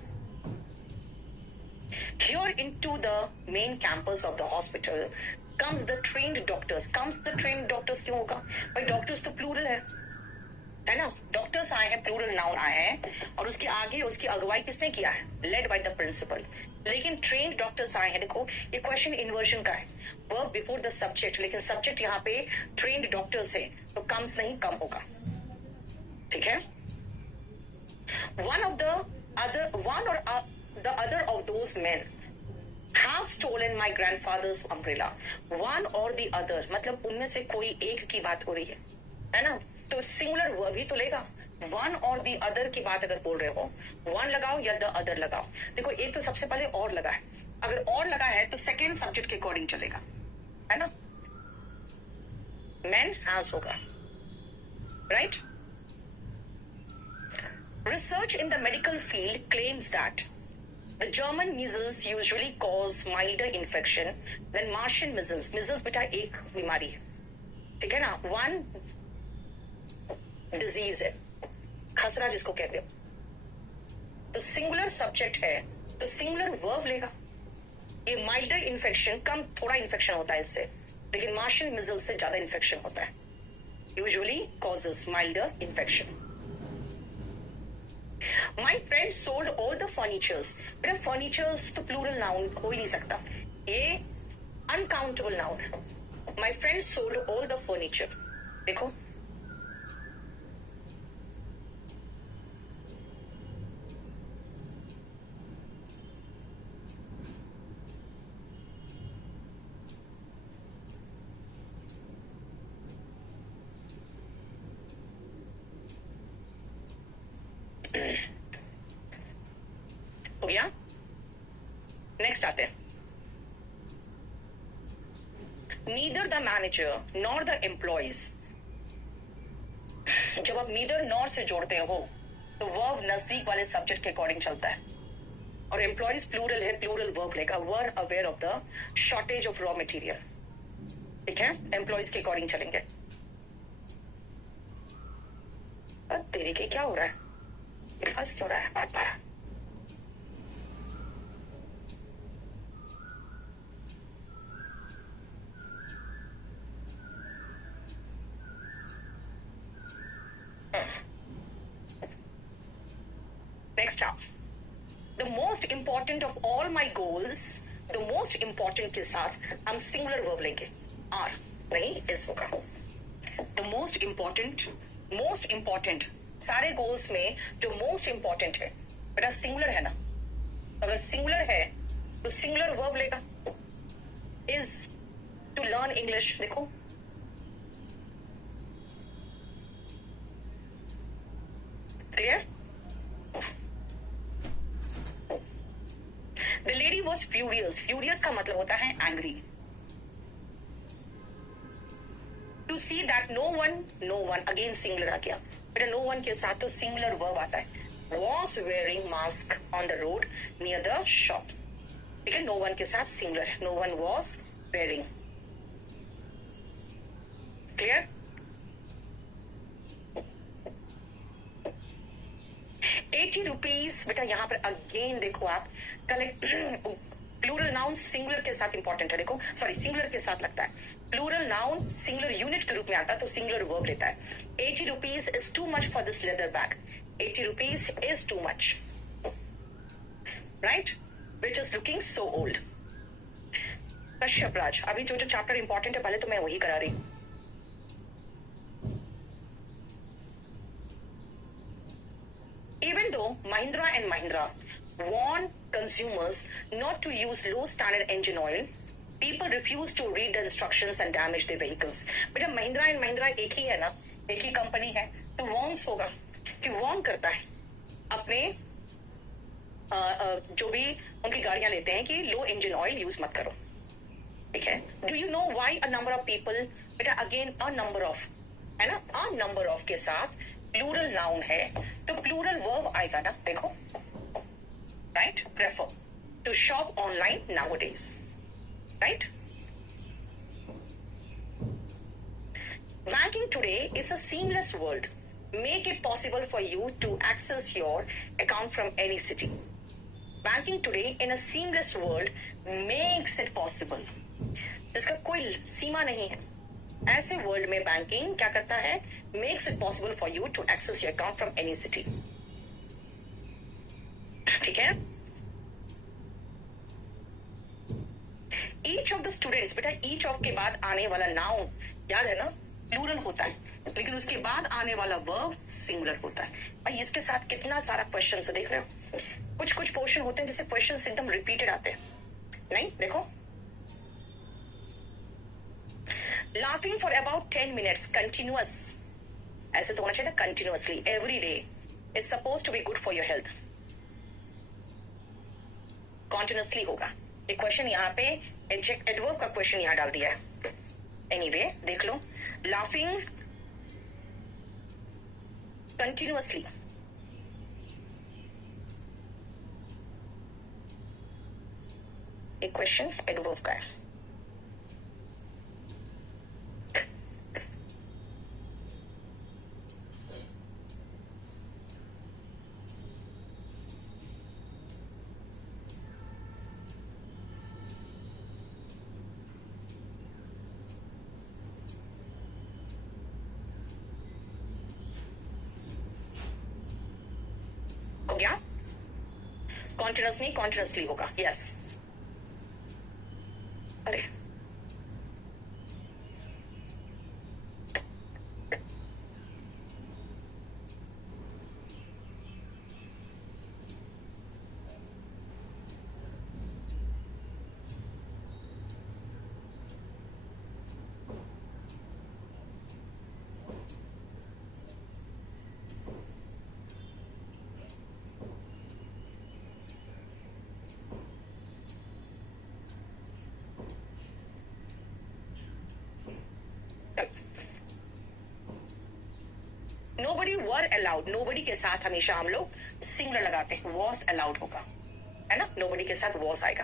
Here into the main campus of the hospital comes the trained doctors। comes the trained doctors क्यों होगा भाई? Doctors तो plural है ना। Doctors आए हैं, प्लूरल नाउन आए हैं, और उसके आगे उसकी अगुवाई किसने किया है? Led by the principal. लेकिन ट्रेन्ड डॉक्टर्स आए हैं। देखो ये क्वेश्चन इन्वर्जन का है, वर्ब बिफोर द सब्जेक्ट, लेकिन सब्जेक्ट यहाँ पे ट्रेन्ड डॉक्टर्स है तो कम्स नहीं, कम होगा। ठीक है, one or the other of those men have stolen my grandfather's umbrella. One or the other मतलब उनमें से कोई एक की बात हो रही है ना? तो सिंगुलर वर्ब ही तो लेगा. वन और दी अदर की बात अगर बोल रहे हो, वन लगाओ या द अदर लगाओ. देखो एक तो सबसे पहले और लगा है. अगर और लगा है तो सेकेंड सब्जेक्ट के अकॉर्डिंग चलेगा, है ना? मैन हैज होगा, right? Research in the medical field claims that the German measles usually cause milder infection than Martian measles. Measles बेटा एक बीमारी है, ठीक है ना? वन डिजीज है, खसरा जिसको कहते हो. तो सिंगुलर सब्जेक्ट है तो सिंगुलर वर्ब लेगा. ये माइल्डर इन्फेक्शन, कम थोड़ा इन्फेक्शन होता है इससे, लेकिन मार्शियन मिजल से ज्यादा इन्फेक्शन होता है. Usually causes milder infection. My friend sold all the furnitures. बेटा फर्नीचर्स तो प्लूरल नाउन हो ही नहीं सकता, ये अनकाउंटेबल नाउन है. My friend sold all the furniture. देखो हो गया. नेक्स्ट आते हैं. Neither the manager nor the employees. जब आप नीदर नॉर से जोड़ते हो तो वर्ब नजदीक वाले सब्जेक्ट के अकॉर्डिंग चलता है. और एम्प्लॉइज प्लूरल है, प्लूरल वर्ब लेगा. Were aware of the shortage of raw material. ठीक है, एम्प्लॉइज के अकॉर्डिंग चलेंगे. तेरे के क्या हो रहा है? हंस क्यों रहा है बात बार? Next up, the most important of all my goals, the most important के साथ हम सिंगुलर वर्ब लेंगे. आर नहीं इस होगा. the most important सारे गोल्स में जो मोस्ट इंपॉर्टेंट है बेटा सिंगुलर है ना. अगर सिंगुलर है तो सिंगुलर वर्ब लेगा. Is to learn English. देखो clear. The lady was furious. Furious का मतलब होता है angry. To see that no one again singular आ गया. बेटा नो वन के साथ तो सिंगुलर वर्ब आता है. Was wearing mask on the road near the shop. ठीक है, नो वन के साथ सिंगुलर है. No one was wearing. Clear. 80 rupees. बेटा यहां पर अगेन देखो आप कलेक्ट प्लूरल नाउन सिंगुलर के साथ इंपॉर्टेंट है. देखो सॉरी सिंगुलर के साथ लगता है. प्लूरल नाउन सिंगुलर यूनिट के रूप में आता है तो सिंगुलर वर्ब लेता है. 80 rupees is too much for this leather bag. 80 rupees is too much, right, which is looking so old. Kashyap Raj. अभी जो जो चैप्टर इंपॉर्टेंट है पहले तो मैं वही करा रही हूं. Even though Mahindra and Mahindra warn consumers not to use low standard engine oil, people refuse to read the instructions and damage their vehicles. बेटा Mahindra and Mahindra एक ही है ना, एक ही कंपनी है, तो warns होगा कि warn करता है अपने जो भी उनकी गाड़ियां लेते हैं कि लो इंजन ऑयल यूज मत करो. ठीक है. Do you know why a number of people. बेटा अगेन अ नंबर ऑफ है ना. अ नंबर ऑफ के साथ प्लूरल नाउन है तो प्लूरल वर्ब आएगा ना. देखो right. Prefer to shop online nowadays. Right. Banking today is a seamless world. Make it possible for you to access your account from any city. Banking today in a seamless world makes it possible. इसका कोई सीमा नहीं है. ऐसे world में banking क्या करता है? Makes it possible for you to access your account from any city. ठीक है. Each of the students. बेटा ईच ऑफ के बाद आने वाला नाउन याद है ना प्लूरल होता है, लेकिन उसके बाद आने वाला वर्ब सिंगुलर होता है. भाई इसके साथ कितना सारा क्वेश्चन देख रहे हो. कुछ पोर्शन होते हैं जिससे क्वेश्चन एकदम रिपीटेड आते हैं. नहीं, देखो, laughing for about 10 minutes continuous, ऐसे तो होना चाहिए था continuously every day is suppose to be good for your health, continuously होगा। एक क्वेश्चन यहाँ पे एडवर्ब का क्वेश्चन यहाँ डाल दिया है। एनीवे देख लो, लाफिंग कंटिन्यूअसली, एक क्वेश्चन एडवर्ब का है। हो गया, कॉन्टिन्यूस नहीं कॉन्टिन्यूसली होगा। यस, अरे नोबडी वर अलाउड, नोबडी के साथ हमेशा हम लोग सिंगुलर लगाते हैं, वॉज अलाउड होगा, है ना, नोबडी के साथ वॉज आएगा।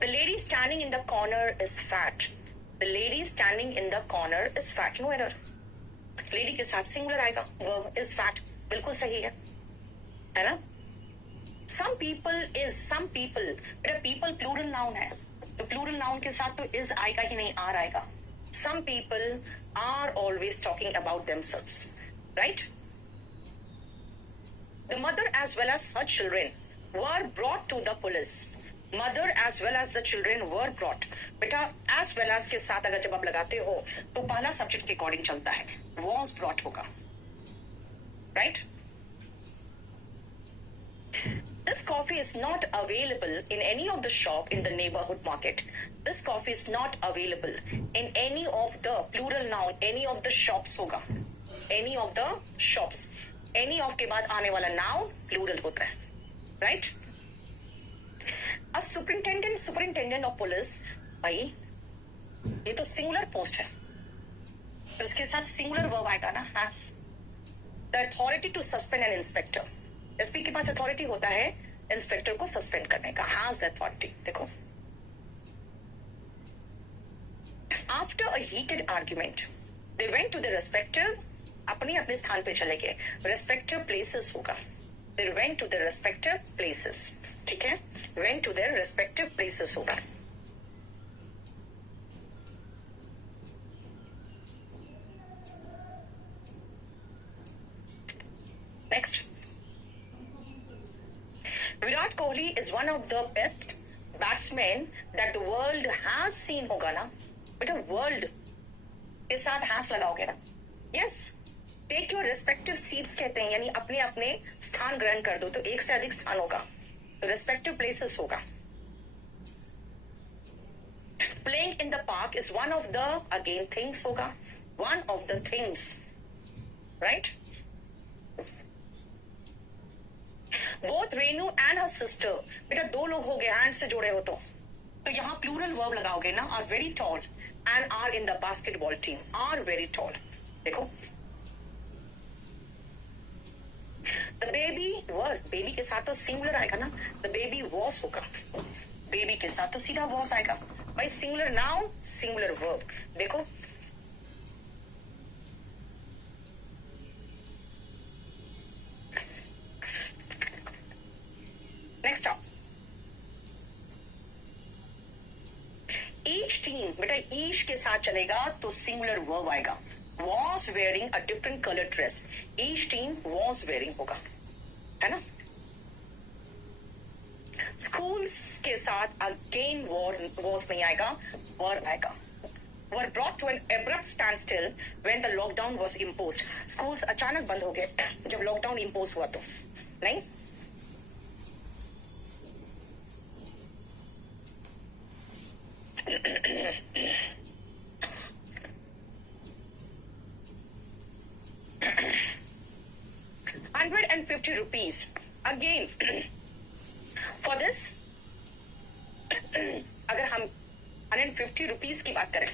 The lady standing in the corner is fat, the lady standing in the corner is fat, no error, lady के साथ सिंगुलर आएगा, वर्ब इज फैट, बिल्कुल सही है ना। Some people is, some people, बेटा पीपल प्लूरल नाउन है, तो प्लूरल नाउन के साथ तो इज आएगा ही नहीं, आर आएगा। Some people are always talking about themselves, right? The mother as well as her children were brought to the police. Mother as well as the children were brought. बेटा as well as के साथ अगर जब आप लगाते हो तो पहला सब्जेक्ट के अकॉर्डिंग चलता है, was brought होगा, right? This coffee is not available in any of the shop in the neighborhood market. This coffee is not available in any of the plural noun, any of the shops होगा, any of the shops, any of के बाद आने वाला noun plural होता है, right? A superintendent, superintendent of police, भाई ये तो singular post है, तो इसके साथ singular verb आएगा ना, has the authority to suspend an inspector. SP के पास अथॉरिटी होता है इंस्पेक्टर को सस्पेंड करने का, हैज अथॉरिटी। देखो, after a heated argument they went to the respective, अपने अपने स्थान पे चले गए, रेस्पेक्टिव प्लेसेस होगा, they went to the respective places, ठीक है, went to their respective places होगा। Next, Virat Kohli is one of the best batsman that the world has seen होगा ना, बेटा वर्ल्ड के साथ हैज लगाओगे ना। Yes, take your respective seats कहते हैं, यानी अपने अपने स्थान ग्रहण कर दो, तो एक से अधिक स्थान होगा, तो रेस्पेक्टिव प्लेसेस होगा। Playing in the park is one of the, again things होगा, one of the things, right. Both Renu and her sister, बेटा दो लोग हो गए एंड से जुड़े हो तो यहां प्लूरल वर्ब लगाओगे ना, are very tall and are in the basketball team, are very tall. देखो, द बेबी वर, बेबी के साथ तो सिंगुलर आएगा ना, द बेबी वॉज होगा, बेबी के साथ तो सीधा वॉज आएगा भाई, सिंगुलर नाउन सिंगुलर वर्ब। देखो, नेक्स्ट आप, ईच टीम, बेटा ईच के साथ चलेगा तो सिंगुलर वर्ब आएगा, was wearing a different colour dress, each team was wearing होगा, है ना। स्कूल्स के साथ अगेन वॉज नहीं आएगा, वर आएगा। were brought to an abrupt standstill when the lockdown was imposed. Schools अचानक बंद हो गए जब लॉकडाउन इम्पोज हुआ, तो नहीं, ₹150 again. For this, अगर हम ₹150 की बात करें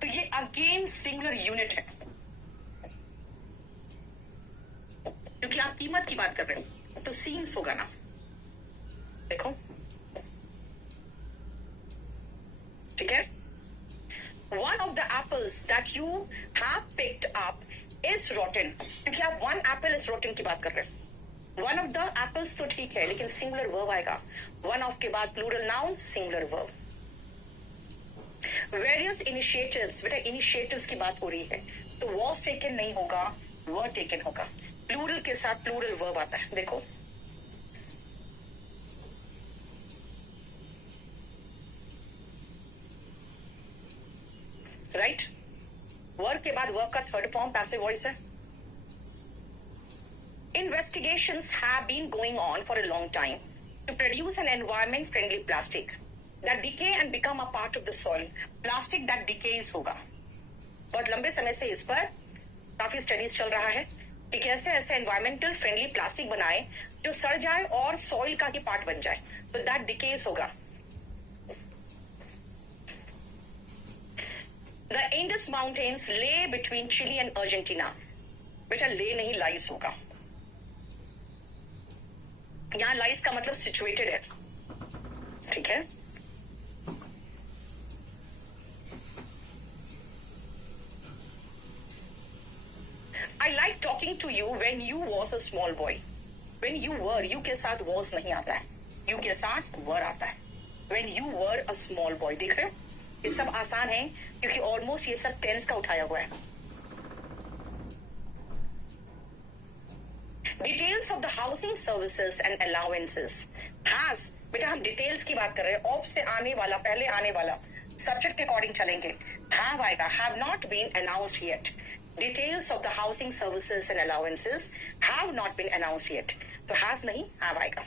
तो ये अगेन सिंगुलर यूनिट है, क्योंकि आप कीमत की बात कर रहे हो तो सीन्स होगा ना. देखो, ठीक है. One of the apples that you have picked up is rotten. क्योंकि आप one apple is rotten की बात कर रहे हैं. One of the apples तो ठीक है, लेकिन सिंगुलर वर्ब आएगा. One of के बाद plural noun, singular verb. Various initiatives, बेटा इनिशिएटिव्स की बात हो रही है तो was taken नहीं होगा, were taken होगा. प्लूरल के साथ प्लूरल वर्ब आता है. देखो, राइट. वर्ब के बाद वर्ब का थर्ड फॉर्म पैसिव वॉइस है. Investigations have been going on for a long time to produce an environment-friendly plastic that decay and become a part of the soil. Plastic that decays होगा. बहुत लंबे समय से इस पर काफी स्टडीज चल रहा है कि कैसे ऐसे एनवायरमेंटल फ्रेंडली प्लास्टिक बनाए जो सड़ जाए और सॉइल का ही पार्ट बन जाए. तो दैट डिकेज होगा. The Indus Mountains lay between Chile and Argentina. बेटा ले नहीं, लाइस होगा. यहां लाइस का मतलब सिचुएटेड है. ठीक है. I like talking to you when you was a small boy. When you were, you के साथ was नहीं आता है, you के साथ were आता है. When you were a small boy. देख रहे हो, ये सब आसान है क्योंकि ऑलमोस्ट ये सब टेंस का उठाया हुआ है. Details of the housing services and allowances has, बेटा हम डिटेल्स की बात कर रहे हैं. ऑफ से आने वाला, पहले आने वाला सब्जेक्ट के अकॉर्डिंग चलेंगे. हैव आएगा, have not been announced yet. Details of the housing services and allowances have not been announced yet. तो हैज नहीं, हैव आएगा.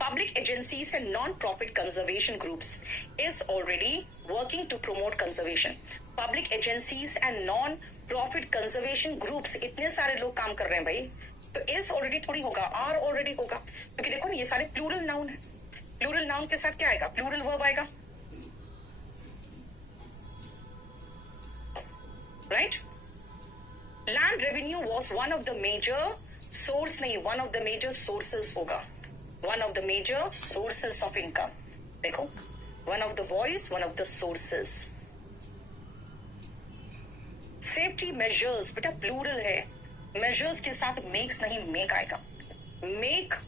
Public agencies and non-profit conservation groups is already working to promote conservation. Public agencies and non-profit conservation groups, इतने सारे लोग काम कर रहे हैं भाई, तो is already थोड़ी होगा, are already होगा, क्योंकि देखो ना ये सारे प्लूरल नाउन है. प्लूरल नाउन के साथ क्या आएगा? प्लूरल वर्ब आएगा. Right. Land revenue was one of the major source, नहीं, one of the major sources होगा. One of the major sources of income. देखो, one of the voice, one of the sources. Safety measures, बेटा plural है. measures के साथ makes नहीं, make आएगा. make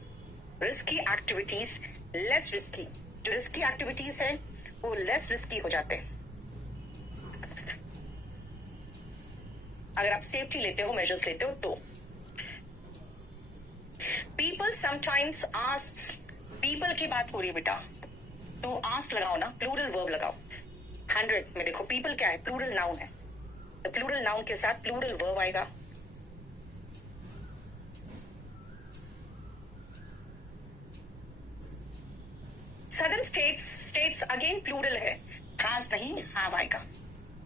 risky activities less risky. जो risky activities है वो less risky हो जाते हैं अगर आप safety लेते हो, measures लेते हो तो. People sometimes asks, people की बात हो रही है बेटा, तो ask लगाओ ना, प्लूरल वर्ब लगाओ. 100 में देखो people क्या है? प्लूरल नाउन है. तो प्लूरल नाउन के साथ प्लूरल वर्ब आएगा. Southern states अगेन प्लूरल है. has नहीं, have आएगा.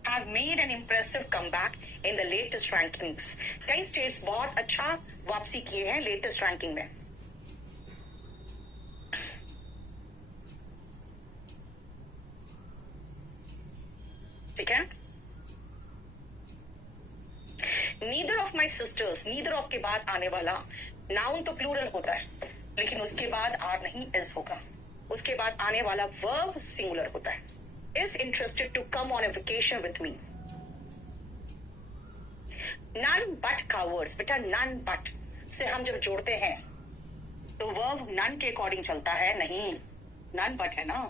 have made an impressive comeback in the latest rankings. कई स्टेट्स बहुत अच्छा वापसी किए हैं लेटेस्ट रैंकिंग में. ठीक है. Neither of my sisters, neither of के बाद आने वाला नाउन तो प्लूरल होता है, लेकिन उसके बाद आर नहीं, इज होगा. उसके बाद आने वाला वर्ब सिंगुलर होता है. Is interested to come on a vacation with me. None but cowards, बेटा नन बट से हम जब जोड़ते हैं तो वर्ब नन के अकॉर्डिंग चलता है. नहीं, नन बट है ना,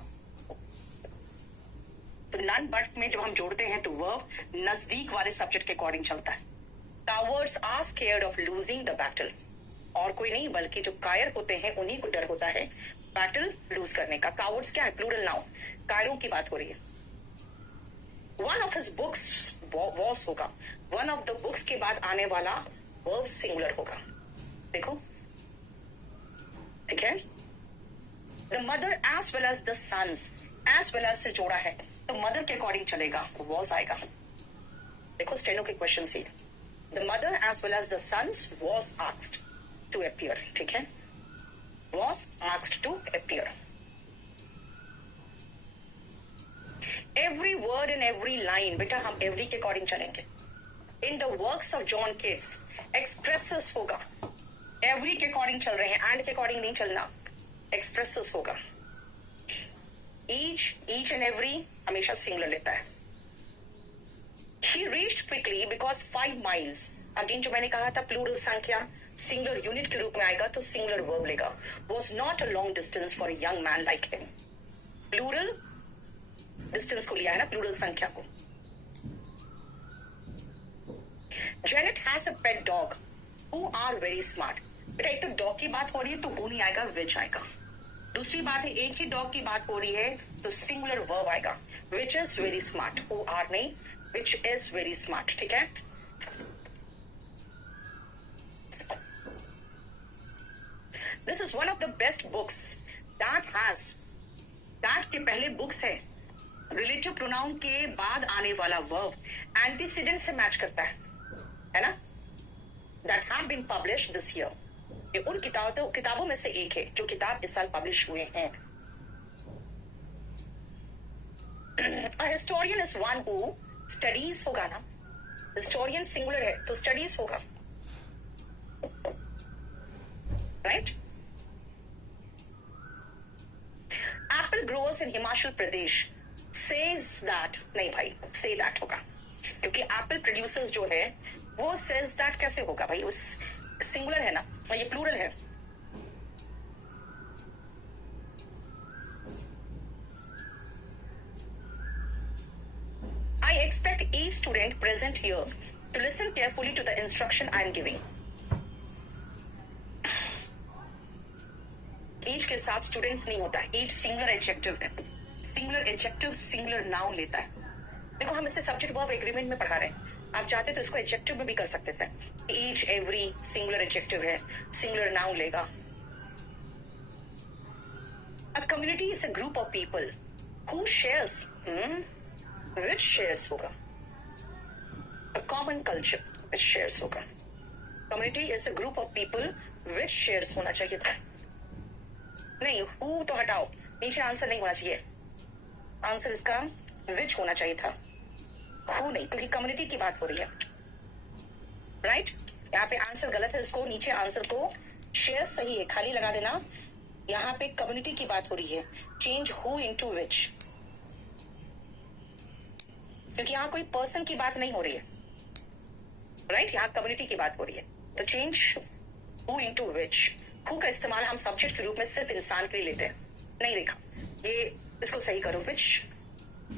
तो नन बट में जब हम जोड़ते हैं तो वर्ब नजदीक वाले सब्जेक्ट के अकॉर्डिंग चलता है. Cowards are scared of losing the battle. और कोई नहीं बल्कि जो कायर होते हैं उन्हीं को डर होता है बैटल लूज करने का. कावर्ड्स क्या है? Plural noun. कायरों की बात हो रही है. One of his books was होगा. वन ऑफ द बुक्स के बाद आने वाला वर्ब सिंगुलर होगा. देखो, ठीक है, the mother as well as the sons, as well as से जोड़ा है तो मदर के अकॉर्डिंग चलेगा, वॉज आएगा। देखो स्टेनो के क्वेश्चन से, the mother as well as the sons was asked to appear, ठीक है, was asked to appear. Every word and every line, बेटा हम एवरी के अकॉर्डिंग चलेंगे। In the works of John Keats expresses होगा, every के according चल रहे हैं, एंड के अकॉर्डिंग नहीं चलना, एक्सप्रेसेस होगा। ईच एंड एवरी हमेशा सिंगुलर लेता है। He reached quickly because 5 miles, again जो मैंने कहा था प्लूरल संख्या सिंगुलर यूनिट के रूप में आएगा तो सिंगुलर वर्ब लेगा। Was not a long distance for a young man like him, plural distance को लिया है ना, प्लूरल संख्या को। Janet has a pet dog who are very smart, बेटा एक तो डॉग की बात हो रही है तो वो नहीं आएगा, विच आएगा। दूसरी बात है एक ही डॉग की बात हो रही है तो सिंगुलर वर्ब आएगा, which is very smart, who are नहीं, विच इज वेरी स्मार्ट, ठीक है। This is one of the best books that के पहले बुक्स है, रिलेटिव प्रोनाउन के बाद आने वाला वर्ब एंटीसीडेंट से मैच करता है ना, that have been published this year. ये उन किताबों में से एक है जो किताब इस साल पब्लिश हुए हैं। A historian is one who studies होगा ना, historian सिंगुलर है तो स्टडीज होगा, right. Apple growers in Himachal Pradesh says that, नहीं भाई say that होगा, क्योंकि एप्पल प्रोड्यूसर्स जो है वो says that कैसे होगा भाई, उस सिंगुलर है ना, ये प्लूरल है। I expect each student present here to listen carefully to the instruction I am giving. Each के साथ स्टूडेंट्स नहीं होता है, each सिंगुलर एडजेक्टिव है, सिंगुलर एडजेक्टिव सिंगुलर नाउन लेता है। देखो हम इसे सब्जेक्ट वर्ब एग्रीमेंट में पढ़ा रहे हैं, आप चाहते तो इसको एडजेक्टिव में भी कर सकते थे। ईच एवरी सिंगुलर एडजेक्टिव है, सिंगुलर नाउन लेगा। A community is a group of people who shares, which shares होगा, a common culture which shares होगा। Community is a group of people which shares होना चाहिए था, नहीं हु तो हटाओ, नीचे आंसर नहीं होना चाहिए, आंसर इसका विच होना चाहिए था, हु नहीं, क्योंकि कम्युनिटी की बात हो रही है, राइट। यहाँ पे आंसर गलत है, इसको नीचे आंसर को शेयर सही है, खाली लगा देना। यहाँ पे कम्युनिटी की बात हो रही है, चेंज हु इनटू विच, क्योंकि यहाँ कोई पर्सन की बात नहीं हो रही है, राइट, यहाँ कम्युनिटी की बात हो रही है, तो change who into which. Who का इस्तेमाल हम सब्जेक्ट के रूप में सिर्फ इंसान के लिए लेते हैं, नहीं देखा, ये इसको सही करो, विच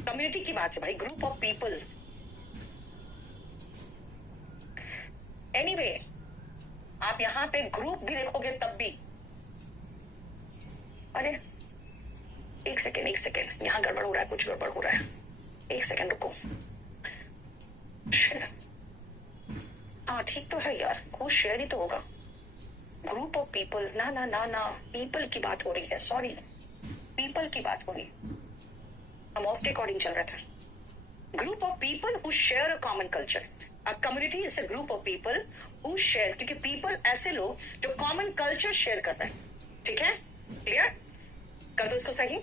कम्युनिटी की बात है भाई, ग्रुप ऑफ पीपल। एनीवे आप यहां पे ग्रुप भी देखोगे तब भी, अरे एक सेकेंड यहां गड़बड़ हो रहा है, कुछ गड़बड़ हो रहा है, एक सेकेंड रुको। हाँ ठीक तो है यार, कुछ शेयर ही तो होगा, ग्रुप ऑफ पीपल, ना पीपल की बात हो रही है, सॉरी पीपल की बात हो रही है, हम ऑफ के अकॉर्डिंग चल रहा था। Group of people who share a common culture, a community is a group of people who share, क्योंकि पीपल ऐसे लोग जो कॉमन कल्चर शेयर करते हैं, ठीक है, क्लियर कर दो इसको सही,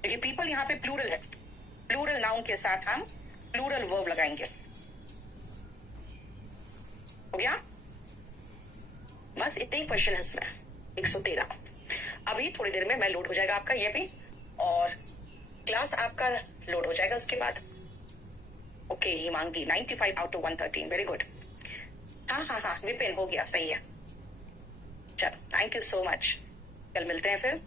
क्योंकि पीपल यहाँ पे प्लूरल है, प्लूरल नाउन के साथ हम प्लूरल वर्ब लगाएंगे, हो गया। बस इतने ही क्वेश्चन है इसमें, 113। अभी थोड़ी देर में मैं लोड हो जाएगा आपका ये भी, और क्लास आपका लोड हो जाएगा उसके बाद। Okay Himangi 95 out of 113, very good. हाँ विपिन हो गया, सही है, चलो थैंक यू सो मच, कल मिलते हैं फिर।